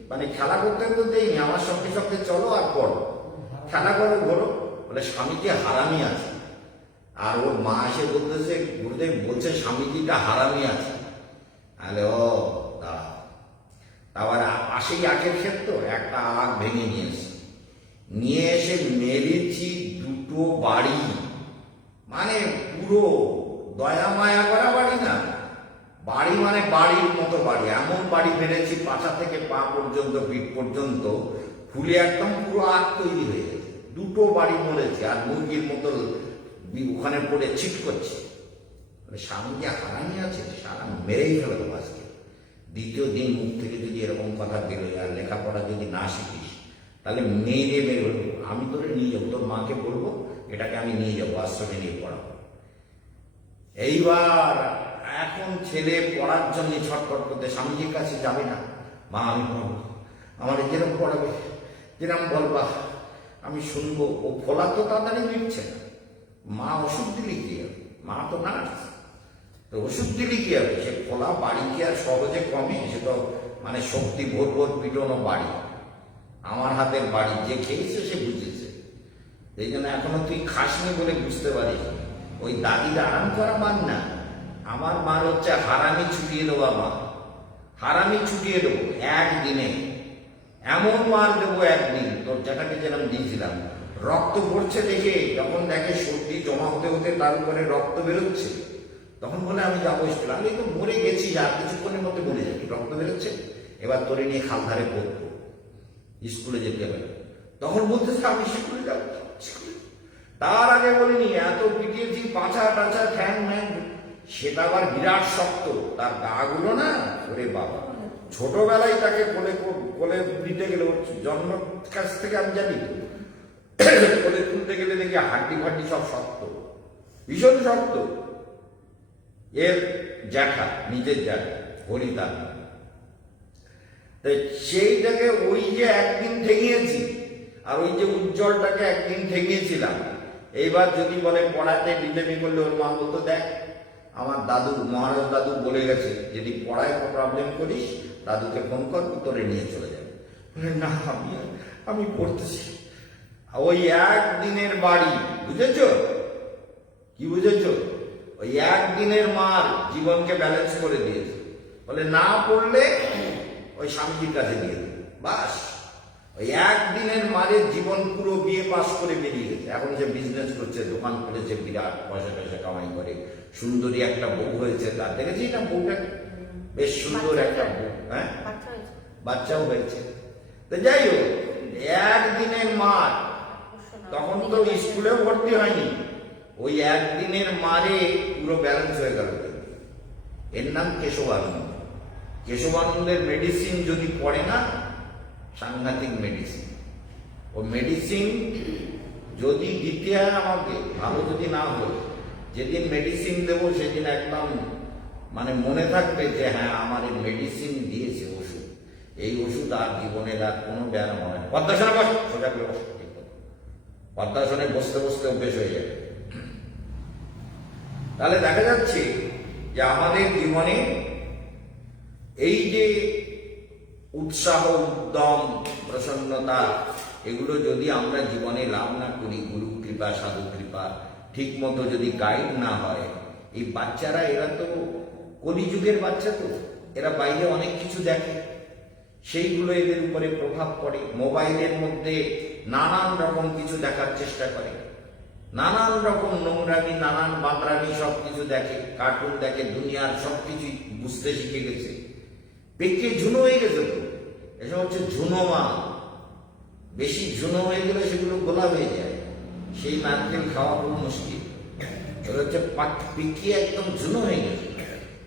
মানে খেলা করতে করতেই আমার সঙ্গে সঙ্গে চলো আর পড়ো, খেলা করো ঘোরো, বলে স্বামীজি হারামি আছে। আর ওর মা এসে বলতেছে, গুরুদেব বলছে স্বামীজিটা হারামি আছে। আরে ও দাঁড়া, তারপর পাশেই আখের ক্ষেত, তো একটা আখ ভেঙে নিয়ে এসে মেরেছি দুটো বাড়ি, মানে পুরো দয়া মায়া করা বাড়ি না, বাড়ি মানে বাড়ির মতো বাড়ি, এমন বাড়ি ফেলেছি পাছা থেকে পা পর্যন্ত, পিঠ পর্যন্ত ফুলে একদম পুরো আখ তৈরি হয়ে গেছে। দুটো বাড়ি মরেছে, আর মুরগির মতো ওখানে পড়ে ছিট করছে। স্বামীকে হারানি আছে, সারা মেরেই ফেলে দেবো আজকে। দ্বিতীয় দিন মুখ থেকে যদি এরকম কথা বেরোয়, আর লেখাপড়া যদি না শিখিস, তাহলে মেরে মেরে বলবো, আমি তোরে নিয়ে যাবো, তোর মাকে বলবো এটাকে আমি নিয়ে যাবো, আশ্রমে নিয়ে পড়াবো। এইবার এখন ছেলে পড়ার জন্য ছটফট করতে, স্বামীজির কাছে যাবে না, মা আমি পড়াবো, আমার যেরকম পড়াবে, যেরকম বলবা আমি শুনবো। ও ফলা তো তাড়াতাড়ি মিটছে না, মা ওষুধ দিলে কি হবে, মা তো নার্স, তো ওষুধ দিলে কি হবে, সে ফলা বাড়ি কি আর সহজে কমে? সে তো মানে শক্তি ভোর ভোর পিটনো বাড়ি, আমার হাতের বাড়ি, যে খেয়েছে সে বুঝেছে। এই জন্য এখনো তুই খাসনি বলে বুঝতে পারিস, ওই দাদির আরাম করা মান না, আমার মার হচ্ছে হারামি ছুটিয়ে দেওয়া মা, হারামি ছুটিয়ে দেবো একদিনে, এমন মার দেবো একদিন। তোর জ্যাঠাকে যেরকম দিয়েছিলাম, রক্ত পড়ছে দেখে, যখন দেখে সর্দি জমা হতে হতে তার উপরে রক্ত বেরোচ্ছে, তখন বলে আমি যাবো স্কুলে। আমি তো মরে গেছি, আর কিছুক্ষণের মধ্যে মরে যাবি, রক্ত বেরোচ্ছে, এবার তোরে নিয়ে খাল ধারে পড়বো, স্কুলে যেতে হবে। তখন বলতেছে আমি স্কুলে যাবো, তার আগে বলিনি এত পিটিয়েছি, পাছা টাছা ঠ্যাং ম্যাং, সেটা আবার বিরাট শক্ত, তার গা গুলো না, ওরে বাবা, ছোটবেলায় তাকে কোলে কোলে দিতে গেলে, ওর জন্ম কাছ থেকে আমি জানি তো, কোলে তুলতে গেলে দেখি হাড্ডি ফাড্ডি সব শক্ত, ভীষণ শক্ত। এর জ্যাঠা, নিজের জ্যাঠা হরিদান। তো সেইটাকে ওই যে একদিন ঠেঙিয়েছি, আর ওই যে উজ্জ্বলটাকে একদিন ঠেঙিয়েছিলাম, এইবার যদি বলে পড়াতে বিজেপি করলে, ওর মা বলতো, দেখ আমার দাদু, মহারাজ দাদু বলে গেছে, যদি পড়ায় প্রবলেম করিস দাদুকে ফোন কর, তোরে নিয়ে চলে যাবে। না, আমি পড়তেছি। ওই একদিনের বাড়ি, বুঝেছ কি বুঝেছ? ওই একদিনের মার জীবনকে ব্যালেন্স করে দিয়েছে। বলে না পড়লে ওই স্বামীজির কাছে দিয়ে দেবে, বাস। ওই একদিনের মারের জীবন পুরো বিয়ে পাস করে বেরিয়ে গেছে। এখন যে বিজনেস করছে, দোকান খুলেছে, বিরাট পয়সা টয়সা কামাই করে, সুন্দরী একটা বউ হয়েছে তার। দেখেছি না বউটা? বেশ সুন্দর একটা বউ, হ্যাঁ, বাচ্চাও হয়েছে। তো যাই হোক, একদিনের মার, তখন তো স্কুলেও ভর্তি হয়নি, ওই একদিনের মারে পুরো ব্যালেন্স হয়ে গেল। এর নাম কেশবানন্দ। কেশবানন্দের মেডিসিন যদি পড়ে না, সাংঘাতিক মেডিসিন। ও মেডিসিন যদি দিতে হয় আমাকে, ভালো যদি না হয়, যেদিন মেডিসিন দেবো সেদিন একদম মানে মনে থাকবে যে হ্যাঁ আমার এই মেডিসিন দিয়েছে ওষুধ, এই ওষুধ আর জীবনের আর কোনো ব্যায়াম হবে না। পদ্মাসনে বস, সোজা করে বস, পদ্মাসনে বসতে বসতে অভ্যেস হয়ে যাবে। তাহলে দেখা যাচ্ছে যে আমাদের জীবনে এই যে উৎসাহ, উদ্যম, প্রসন্নতা, এগুলো যদি আমরা জীবনে লাভ না করি, গুরু কৃপা, সাধু কৃপা ঠিক মতো যদি গাইড না হয়, এই বাচ্চারা, এরা তো কলিযুগের বাচ্চা, তো এরা বাইরে অনেক কিছু দেখে, সেইগুলো এদের উপরে প্রভাব পড়ে। মোবাইলের মধ্যে নানান রকম কিছু দেখার চেষ্টা করে, নানান রকম নোংরামি, নানান বাঁদরামি সব কিছু দেখে, কার্টুন দেখে, দুনিয়ার সব কিছুই বুঝতে শিখে গেছে। পেকে ঝুনো হয়ে গেছে। তো এসব হচ্ছে ঝুনো মা। বেশি ঝুনো হয়ে গেলে সেগুলো গোলা হয়ে যায়, সেই নারকেল খাওয়া খুব মুশকিল। এটা হচ্ছে পেকিয়ে একদম ঝুনো হয়ে গেছে।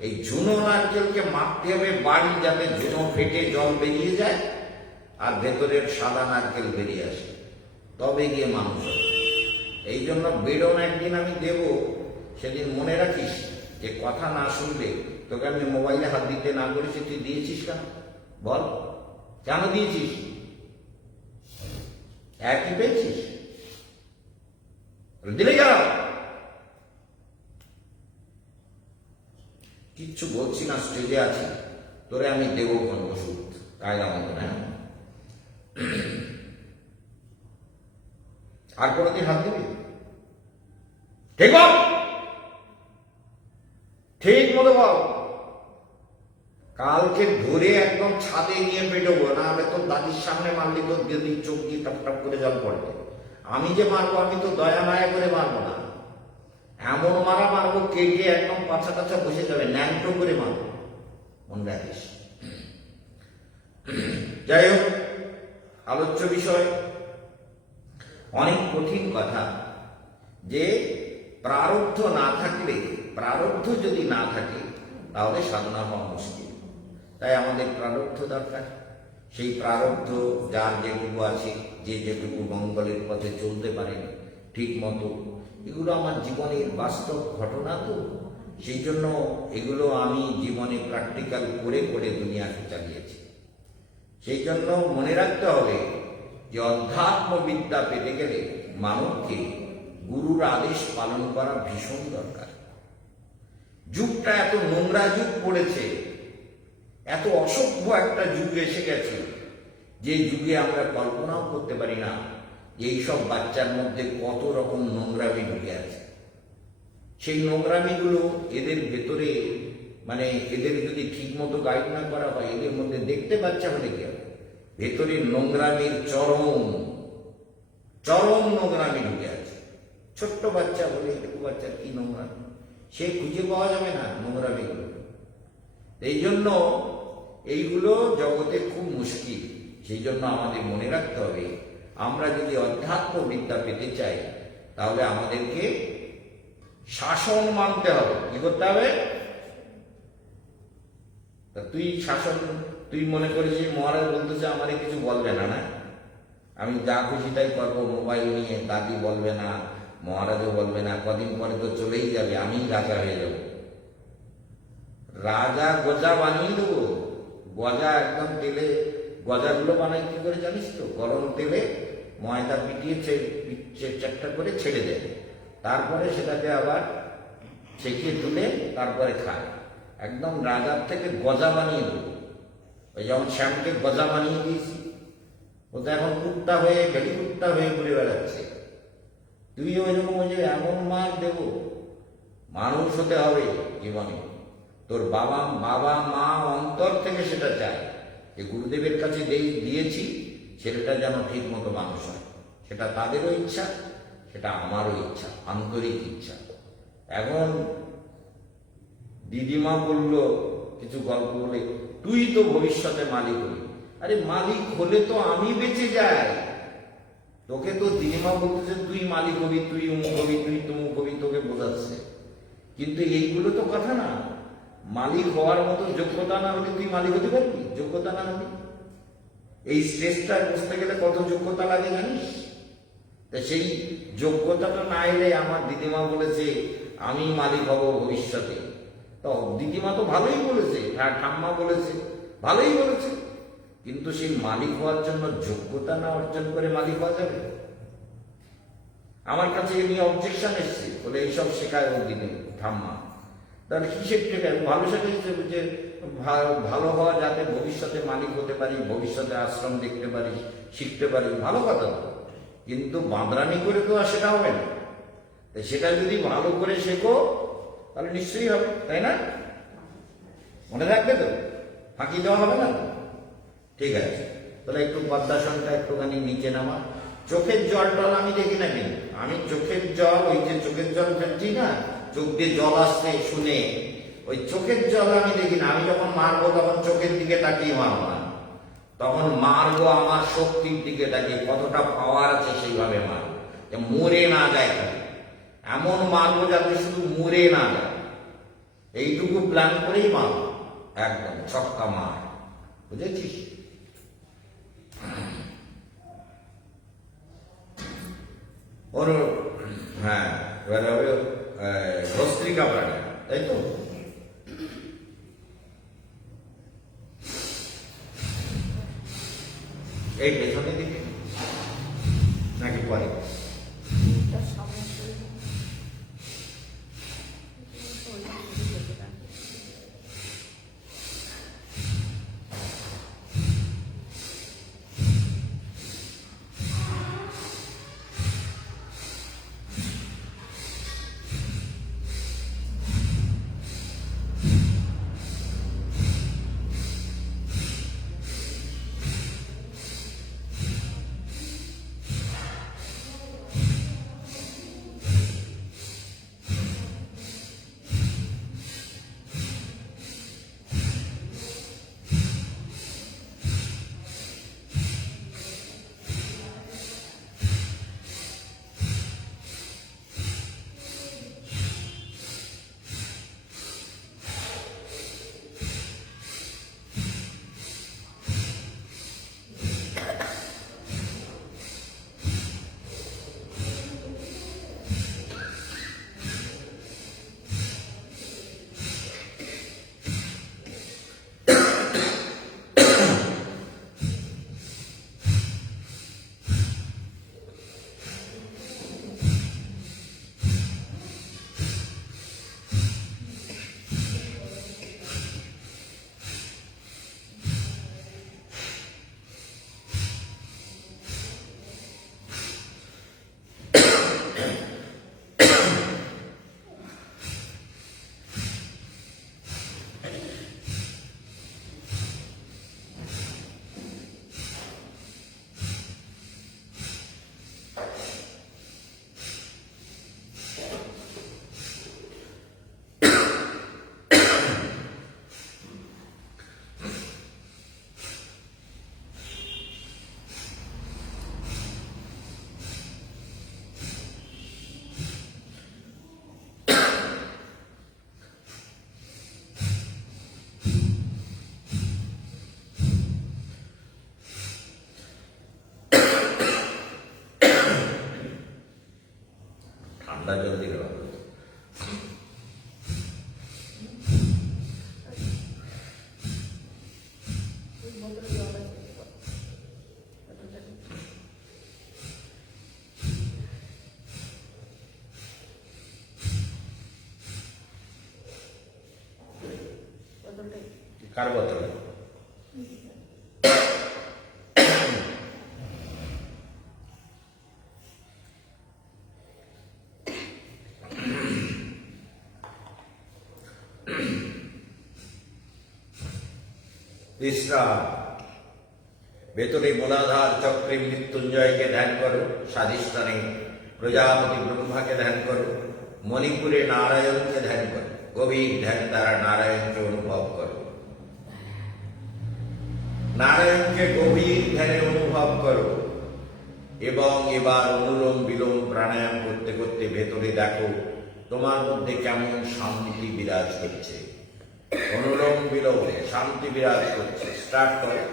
এই ঝুনো নারকেলকে মাপতে হবে বাড়ি, যাতে ঝুনো ফেটে জল বেরিয়ে যায় আর ভেতরের সাদা নারকেল বেরিয়ে আসে, তবে গিয়ে মানুষ হবে। এই জন্য বেরোন একদিন আমি দেব, সেদিন মনে রাখিস যে কথা না শুনলে, তোকে আমি মোবাইলে হাত দিতে না করেছি, তুই দিয়েছিস কেন বল? কেন দিয়েছিস? একই পেয়েছিস, দিলে গেল। কিচ্ছু বলছি না, স্টেজে আছি, তোরে আমি দেবো কোন ওষুধ কায়দা মতো, না? আর কোনদিন হাত দিবি? ঠিক বল, ঠিক মতো বল। কালকে ধরে একদম ছাদে নিয়ে পেটবো, না হলে তোর দাদির সামনে মারলি তোর যদি চোখ দিয়ে টপ টপ করে জল পড়বে। আমি যে মারবো, আমি তো দয়া মায়া করে মারবো না, এমন মারা মারবো কেটে একদম পাছা টাছা বসে যাবে, ন্যাংটো করে মারবো, মনে রাখিস। যাই হোক, আলোচ্য বিষয় অনেক কঠিন কথা, যে প্রারব্ধ না থাকলে, প্রারব্ধ যদি না থাকে তাহলে সাধনা হওয়া মুশকিল। তাই আমাদের প্রারব্ধ দরকার। সেই প্রারব্ধ যার যেটুকু আছে, যে যেটুকু মঙ্গলের পথে চলতে পারেন ঠিক মতো, এগুলো আমার জীবনের বাস্তব ঘটনা, তো সেই জন্য এগুলো আমি জীবনে প্র্যাকটিক্যাল করে করে দুনিয়াকে চালিয়েছি। সেই জন্য মনে রাখতে হবে যে অধ্যাত্ম বিদ্যা পেতে গেলে মানবকে গুরুর আদেশ পালন করা ভীষণ দরকার। যুগটা এত নোংরা যুগ পড়েছে, এত অসভ্য একটা যুগ এসে গেছে, যে যুগে আমরা কল্পনাও করতে পারি না এইসব বাচ্চার মধ্যে কত রকম নোংরামি ঢুকে আছে। সেই নোংরামিগুলো এদের ভেতরে, মানে এদের যদি ঠিক মতো গাইড না করা হয়, এদের মধ্যে দেখতে বাচ্চা হলে কি হবে, ভেতরে নোংরামির চরম চরম নোংরামি ঢুকে আছে। ছোট্ট বাচ্চা বলে, এটুকু বাচ্চার কি নোংরামি, সে খুঁজে পাওয়া যাবে না নোংরামিগুলো। এই জন্য এইগুলো জগতে খুব মুশকিল। সেই জন্য আমাদের মনে রাখতে হবে, আমরা যদি অধ্যাত্ম বিদ্যা পেতে চাই, তাহলে আমাদেরকে শাসন মানতে হবে। কি করতে হবে? তুই শাসন, তুই মনে করিস মহারাজ বলতেছে আমারে কিছু বলবে না, না আমি যা খুশি তাই করবো, মোবাইল নিয়ে, দাদি বলবে না, মহারাজও বলবে না, কদিন পরে তো চলেই যাবে, আমি রাজা হয়ে যাব। রাজা গজা বানিয়ে দেবো। গজা একদম তেলে, গজাগুলো বানাই কি করে জানিস তো? গরম তেলে ময়দা পিটিয়ে চারটা করে ছেড়ে দেয়, তারপরে সেটাকে আবার ছেঁকে তুলে তারপরে খায়। একদম রাজার থেকে গজা বানিয়ে দেবো। ওই যেমন শ্যামকে গজা বানিয়ে দিয়েছি, ও তো এখন কুত্তা হয়ে, ভেলি কুত্তা হয়ে ঘুরে বেড়াচ্ছে। তুই ওইরকম যে এমন মার দেব, মানুষ হতে হবে জীবনে। তোর বাবা মা অন্তর থেকে সেটা চায় যে গুরুদেবের কাছে দিয়েছি, ছেলেটা যেন ঠিক মতো মানুষ হয়। সেটা তাদেরও ইচ্ছা, সেটা আমারও ইচ্ছা, আন্তরিক ইচ্ছা। এখন দিদিমা বলল কিছু গল্প বলে, তুই তো ভবিষ্যতে মালিক হবি। আরে মালিক হলে তো আমি বেঁচে যাই। তোকে তো দিদিমা বলতেছে তুই মালিক হবি, তুই অমুক হবি, তুই তমুক হবি, তোকে বোঝাচ্ছে। কিন্তু এইগুলো তো কথা না। মালিক হওয়ার মতো যোগ্যতা না হলে তুই মালিক হতে পারবি? যোগ্যতা না হলে এই স্টেজটায় বসতে গেলে কত যোগ্যতা লাগে জানিস? তা সেই যোগ্যতাটা না এলে আমার দিদিমা বলেছে আমি মালিক হব ভবিষ্যতে। তো দিদিমা তো ভালোই বলেছে, ঠাম্মা বলেছে, ভালোই বলেছে, কিন্তু সেই মালিক হওয়ার জন্য যোগ্যতা না অর্জন করে মালিক হওয়া যাবে? আমার কাছে এ নিয়ে অবজেকশন এসছে, বলে এইসব শেখায় ও দিদি ঠাম্মা। তাহলে কিসের শেখায়? ভালো শেখাইছে যে ভালো হওয়া, যাতে ভবিষ্যতে মালিক হতে পারি, ভবিষ্যতে আশ্রম দেখতে পারি, শিখতে পারি, ভালো কথা তো। কিন্তু বাঁদরানি করে তো আর সেটা হবে না। সেটা যদি ভালো করে শেখো তাহলে নিশ্চয়ই হবে, তাই না? মনে থাকবে তো? ফাঁকি দেওয়া হবে না? ঠিক আছে, তাহলে একটু পদ্মাসনটা একটুখানি নিচে নামা। চোখের জল টল আমি দেখি না, কিন্তু আমি চোখের জল, ওই যে চোখের জল ফেলছি না, চোখ দিয়ে জল আসছে শুনে, ওই চোখের জল আমি দেখি না। আমি যখন মারবো তখন চোখের দিকে তাকিয়ে মারবো না, তখন মারবো আমার শক্তির দিকে তাকিয়ে, কতটা পাওয়ার আছে সেইভাবে মারবো, যে মরে না যায়। এমন মারবো যাতে শুধু মরে না যায়, এইটুকু প্ল্যান করেই মারবো, একদম ছক্কা মার, বুঝেছিস? ওর হ্যাঁ, এবারে হবে ভস্ত্রিকা প্রাণায়াম, তাই তো? এই পেছনে দিকে নাকি পরে? ঠান্ডা জল দিলে ভালো। কার বোতলে? বিশ্রাম। ভেতরে মূলাধার চক্রে মৃত্যুঞ্জয়কে ধ্যান করো, স্বাধিষ্ঠানে প্রজাপতি ব্রহ্মাকে ধ্যান করো, মণিপুরে নারায়ণকে ধ্যান করো। গভীর ধ্যান দ্বারা নারায়ণকে অনুভব করো। নারায়ণকে গভীর ধ্যানে অনুভব করো এবং এবার অনুলোম বিলোম প্রাণায়াম করতে করতে ভেতরে দেখো তোমার মধ্যে কেমন শান্তি বিরাজ করছে। অনুলোম বিলোম শান্তি বিরাজ করছে। স্টার্ট করো।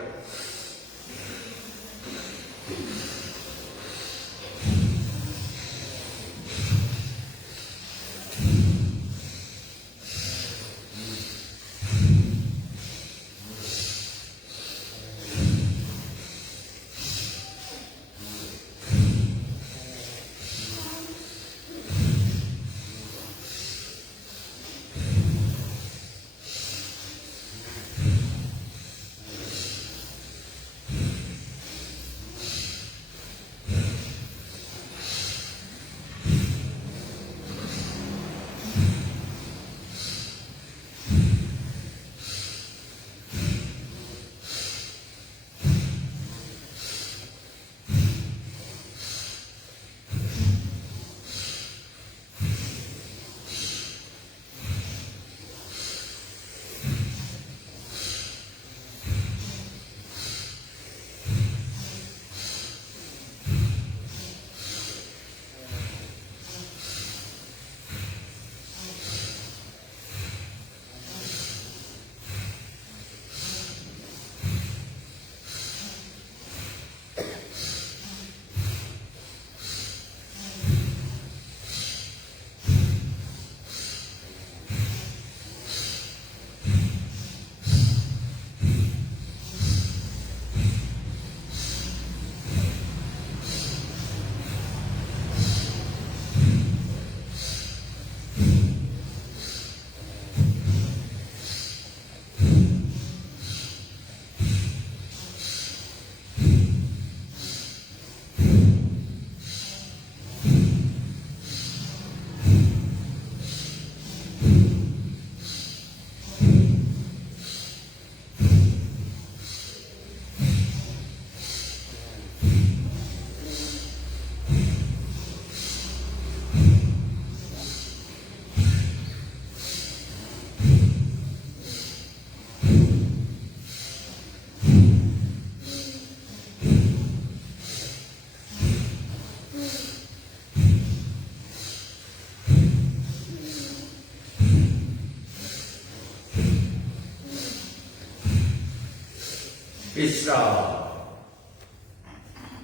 বিশ্রাম।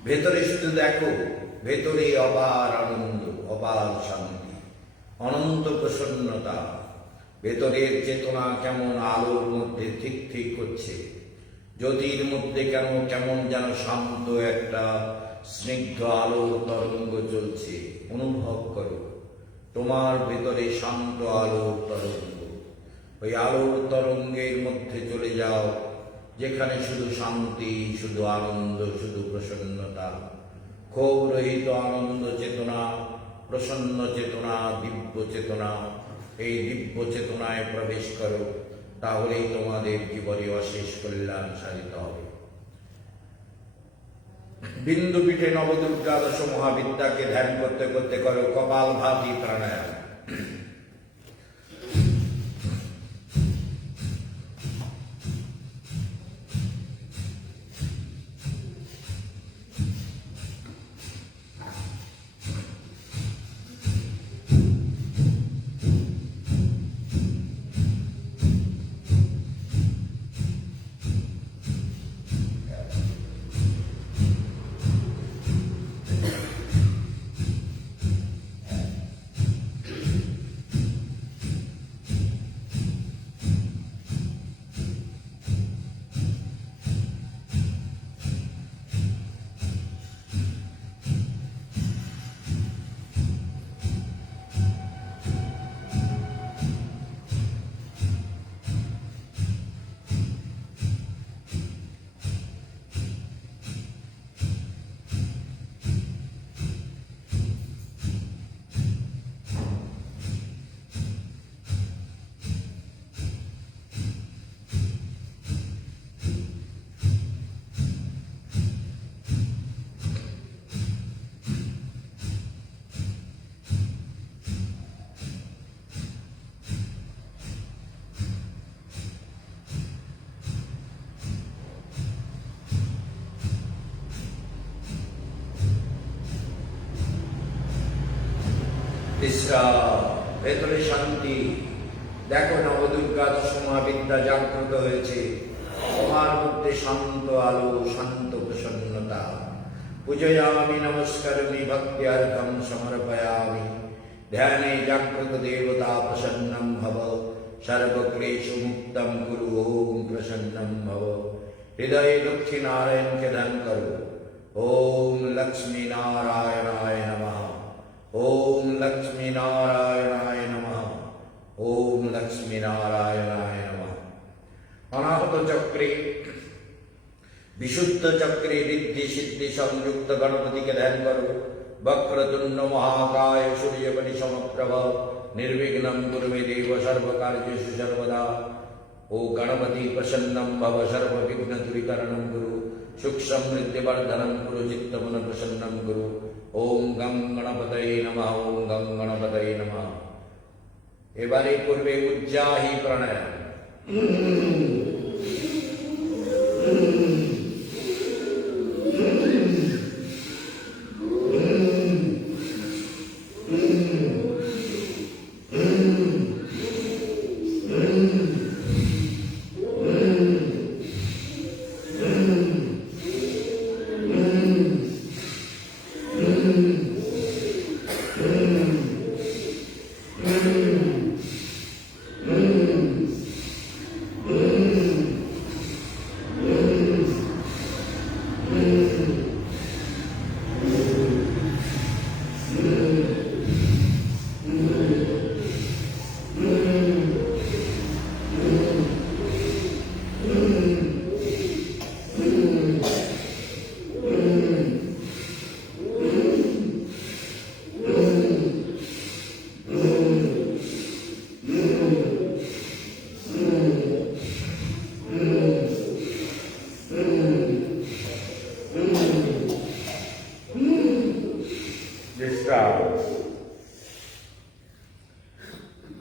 ভেতরে শুধু দেখো, ভেতরে অপার আনন্দ, অপার শান্তি, অনন্ত প্রসন্নতা। ভেতরের চেতনা কেমন আলোর মধ্যে ঠিক ঠিক করছে, জ্যোতির মধ্যে কেন কেমন যেন শান্ত একটা স্নিগ্ধ আলোর তরঙ্গ চলছে। অনুভব করো তোমার ভেতরে শান্ত আলোর তরঙ্গ। ওই আলোর তরঙ্গের মধ্যে চলে যাও, যেখানে শুধু শান্তি, শুধু আনন্দ, শুধু প্রসন্নতা, ক্ষোভ রহিত আনন্দ চেতনা, প্রসন্ন চেতনা, দিব্য চেতনা। এই দিব্য চেতনায় প্রবেশ করো, তাহলেই তোমাদের জীবনে অশেষ কল্যাণ সাধিত হবে। বিন্দু পিঠে নবদুর্গা দশ মহাবিদ্যাকে ধ্যান করতে করতে করো কপালভাতি প্রাণায়াম। বিশ্রাম, ভেতরে শান্তি। দেখো নবদুর্গা দশমহাবিদ্যা জাগ্রত হয়েছে, তোমার মধ্যে শান্ত আলো, শান্ত প্রসন্নতা। পূজয়ামি নমস্কারামি ভক্ত্যার্ঘ্যং সমর্পয়ামি। ধ্যানে জাগ্রত দেবতা প্রসন্নম ভব, সর্বক্লেশ মুক্তম কুরু ওম প্রসন্নম ভব। হৃদয়ে লক্ষ্মী নারায়ণকে ধ্যান করো। ওম লক্ষ্মী নারায়ণায় নমঃ। ওম লক্ষ্মী নারায়ণায় নমঃ। ওম লক্ষ্মী নারায়ণায় নমঃ। অনাহত চক্রে, বিশুদ্ধ চক্রে ঋদ্ধি সিদ্ধি সংযুক্ত গণপতিকে ধ্যান করো। বক্রতুণ্ড মহাকায় সূর্যকোটি সমপ্রভ, নির্বিঘ্নম কুরু মে দেব সর্বকার্যেষু সর্বদা। ও গণপতি প্রসন্নম ভব, সর্ববিঘ্ন দূরীকরণম কুরু। সুখ সমৃদ্ধি বর্ধনম কুরু, চিত্তমন প্রসন্নম কুরু। ওম গং গণপতয়ে নমঃ। ওম গং গণপতয়ে নমঃ। এবারে করবে উজ্জাহি প্রাণায়াম।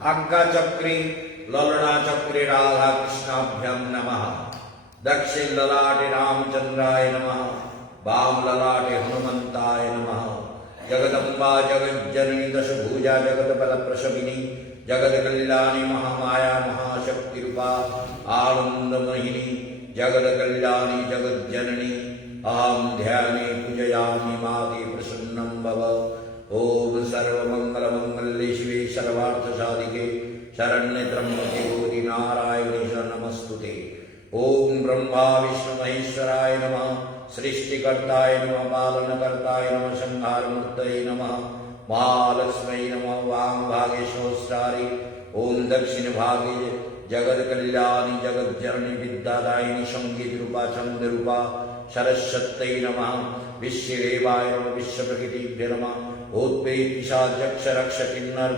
आज्ञा चक्रे ललना चक्रे राधा कृष्णाभ्याम नमः। दक्षिण ललाटे रामचंद्राय नमः। वाम ललाटे हनुमंताय नमः। जगदम्बा जगज्जननी दशभुजा जगदबल प्रसविनी, जगद कल्याणी महामाया महाशक्ति रूपा आनंदमयिनी, जगद कल्याणी जगज्जननी अहं ध्याने पूजयामि माते प्रसन्नं भव। ओम सर्वमंगलमंगल्ये शिवे सर्वार्थसाधिके शरण्ये त्र्यंबके गौरी नारायणी नमस्तुते। ओम ब्रह्मा विष्णु महेश्वराय नमः। सृष्टिकर्ताय नमः। पालनकर्ताय नमः। संहारमूर्तये नमः। महालक्ष्म्यै नमः। वाम भागे सहस्रारि। ओम दक्षिण भागे जगद कल्याणी जगज्जननी विद्यादायिनी संगीत रूपा छंद रूपा सरस्वत्यै नमः। विश्वदेवाय नमः। विश्वप्रकृतिभ्यो नमः। भूतप्रेत पिशाच यक्ष रक्ष किन्नर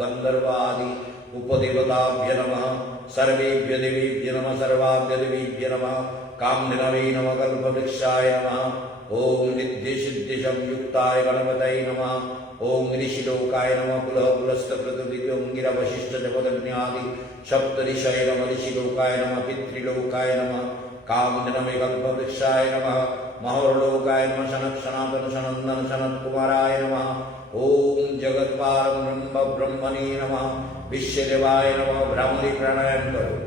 गंधर्वादि उपदेवताभ्यो नमः। सर्वेभ्यो देवेभ्यो नमः। सर्वाभ्यो देवीभ्यो नमः। कामधेनवे नमः। कल्पवृक्षाय नमः। ओम नित्य सिद्धि संयुक्ताय गणपतये नमः। ओम ऋषिलोकाय नमः। कुलः कुलस्थ पृथ्वींगिर वशिष्ठ जपदग्न्यादि सप्तऋषये नमः। ऋषिलोकाय नमः। पितृलोकाय नमः। कामधेनवे कल्पवृक्षाय नमः। महोरलोकाय नमः। सनत सनातन सनंदन सनत कुमाराय नमः। ओम जगत्पाल ब्रह्म ब्रह्मणे नमः। विश्वदेवाय नमः। भ्रामरी प्राणायाम करो।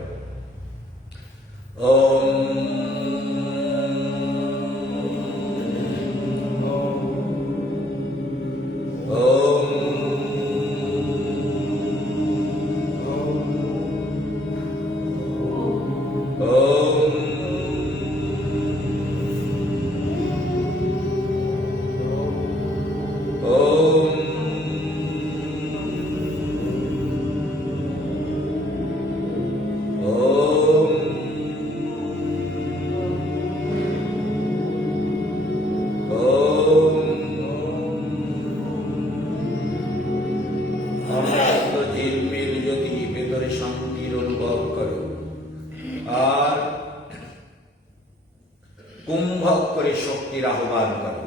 ओम কুম্ভক করে শক্তির আহ্বান করো।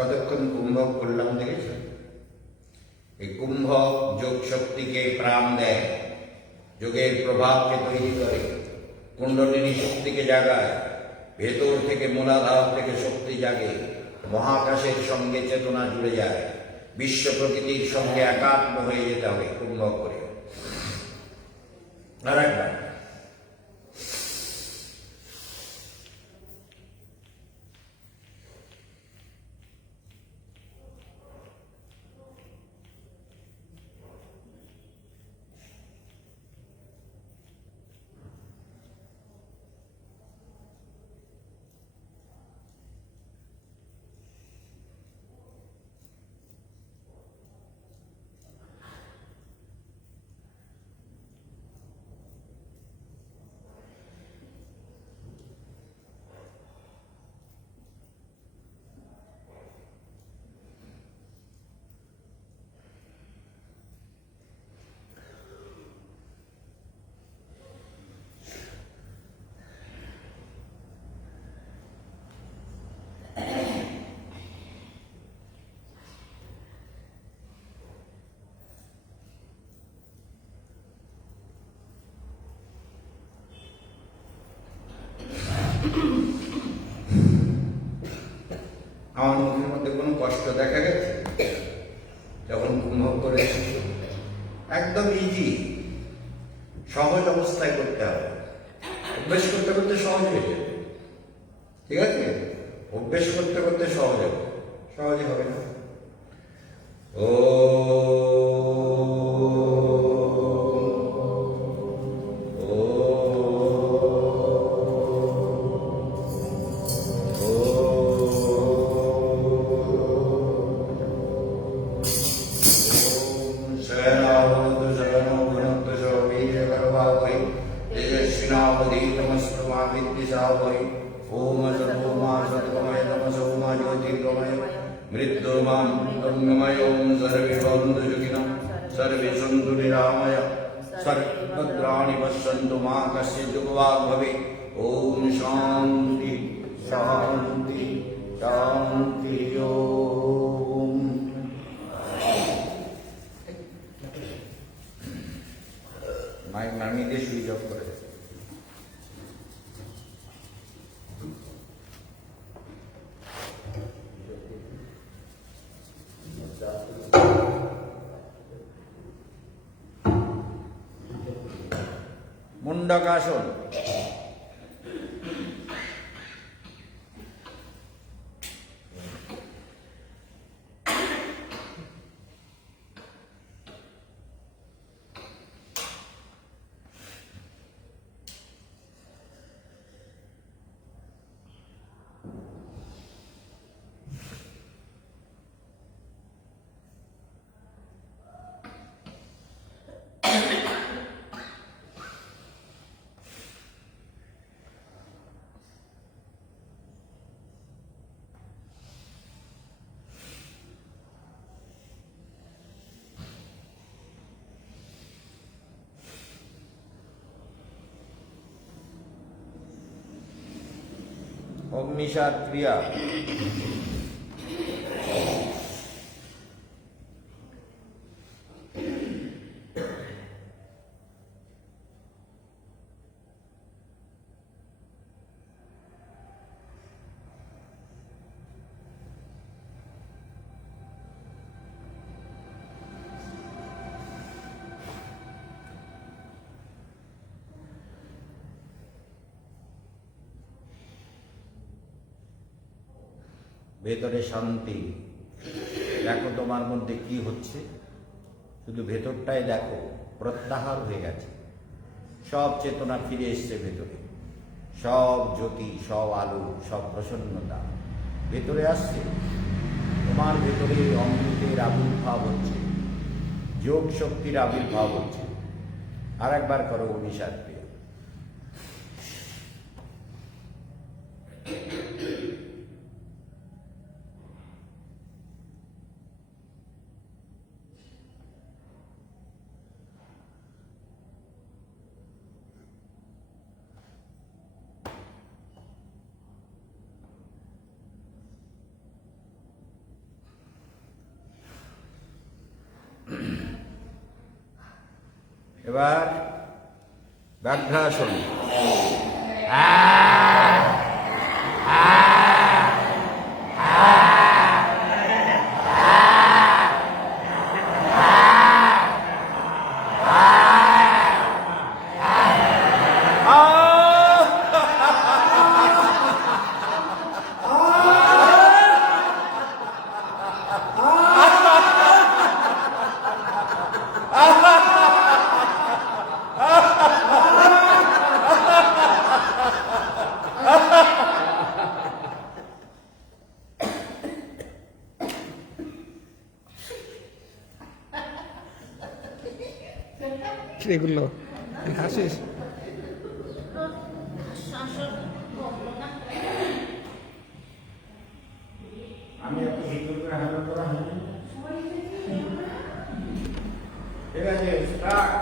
কতক্ষণ কুম্ভ করলাম দেখেছেন? এই কুম্ভ যোগ শক্তিকে প্রাণ দেয়, যোগের প্রভাবকে তৈরি করে, কুণ্ডলিনী শক্তিকে জাগায়, ভেতর থেকে মূলাধার থেকে শক্তি জাগে, মহাকাশের সঙ্গে চেতনা জুড়ে যায়, বিশ্ব প্রকৃতির সঙ্গে একাত্ম হয়ে যেতে হবে কুম্ভ করে। আর একবার আমার মুখের মধ্যে কোনো কষ্ট দেখা গেছে যখন কুম্ভ করেছি? একদম ইজি, সহজ অবস্থায় করতে হবে। অভ্যেস করতে করতে সহজ হয়ে যাবে, ঠিক আছে? অভ্যেস করতে করতে সহজ হবে, সহজে হবে না। ও सर्वे सन्तु निरामय सर्वभद्राणि पश्यन्तु मा कश्चित् दुःखभाग् भवेत्। ओम शांति शांति शांति। ओम माइक नामी দিয়ে সুইচ অফ করে দে। মুন্ডকাসন। অগ্নিসার ক্রিয়া। ভেতরে শান্তি। দেখো তোমার মধ্যে কি হচ্ছে, শুধু ভেতরটাই দেখো, প্রত্যাহার হয়ে গেছে, সব চেতনা ফিরে এসছে ভেতরে, সব জ্যোতি, সব আলো, সব প্রসন্নতা ভেতরে আসছে। তোমার ভেতরে অমৃতের আবির্ভাব হচ্ছে, যোগ শক্তির আবির্ভাব হচ্ছে। আর একবার করো অগ্নিসার ক্রিয়া। এবার ব্যাঘ্রাসন। এগুলো হাসিস আমি এত সুন্দর করে হ্যান্ডেল করা হয়নি। ঠিক আছে, স্টার্ট।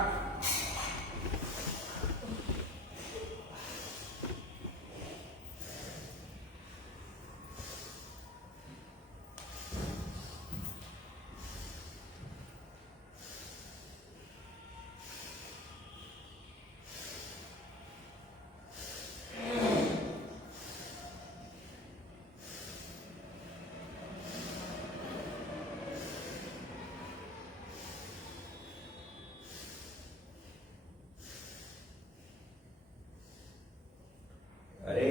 अरे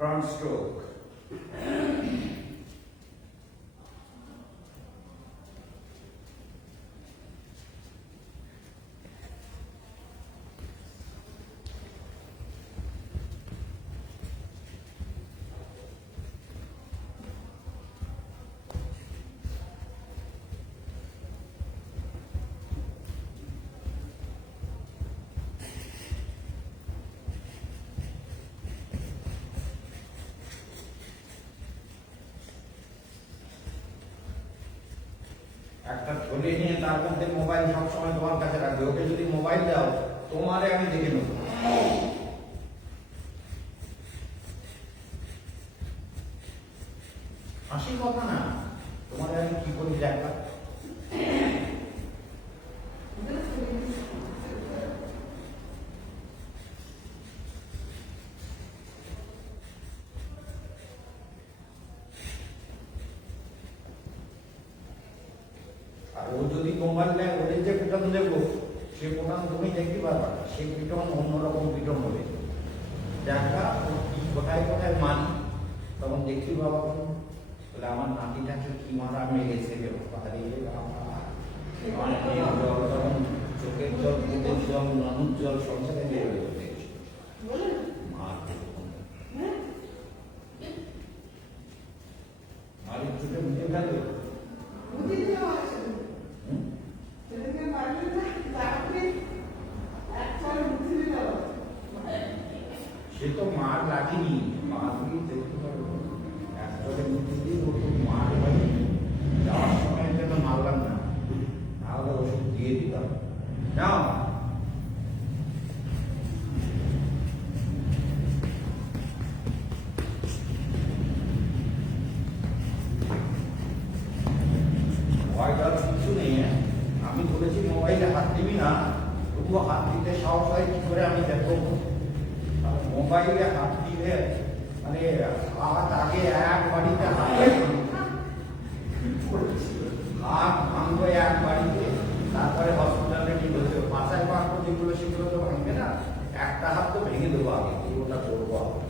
ফ্রন্ট স্ট্রোক। একটা থলে নিয়ে তার মধ্যে মোবাইল সবসময় তোমার কাছে রাখবে। ওকে যদি মোবাইল দাও, তোমারে আমি দেখে নেবো। হাসির কথা না, তোমারে আমি কি করি দেখা। আর ও যদি মোবাইল নেয়, ওদের যে পিটন দেবো, সে পিটন তুমি দেখতে পারবা না। সেই পিটন অন্যরকম পিটন হবে। দেখা ও কি কোথায় কোথায় মানি, তখন দেখতে পাবা। বলে আমার নাতিটাকে কি মারা মেরেছে রে বাবা রে বাবা। আমার মেয়ের জল, তখন চোখের জল, মুখের জল, নানুর জল সংসারে বের হয়ে গেছে। মারের চোখে মুখে গেল। সে তো মার লাগেনি, মার দিয়ে দেখতে পারবো। একবারে মুখে দিয়ে ও তো মার হয়নি। যাওয়ার সময় যেন মারলাম না, নাহলে ওষুধ দিয়ে দিতাম। নাও ভয় ডর কিছু নেই। আমি বলেছি মোবাইলে হাত দিবি না, তবুও হাত দিতে সাহস হয় কি করে আমি দেখবো। মোবাইলে হাত দিলে মানে হাত আগে এক বাড়িতে হাত ভাঙবো এক বাড়িতে, তারপরে হসপিটালে ঠিক হচ্ছে। পাশায় পাঁচ যেগুলো সেগুলো তো ভাঙবে না, একটা হাত তো ভেঙে দেবো আগে, ওটা করবো আগে।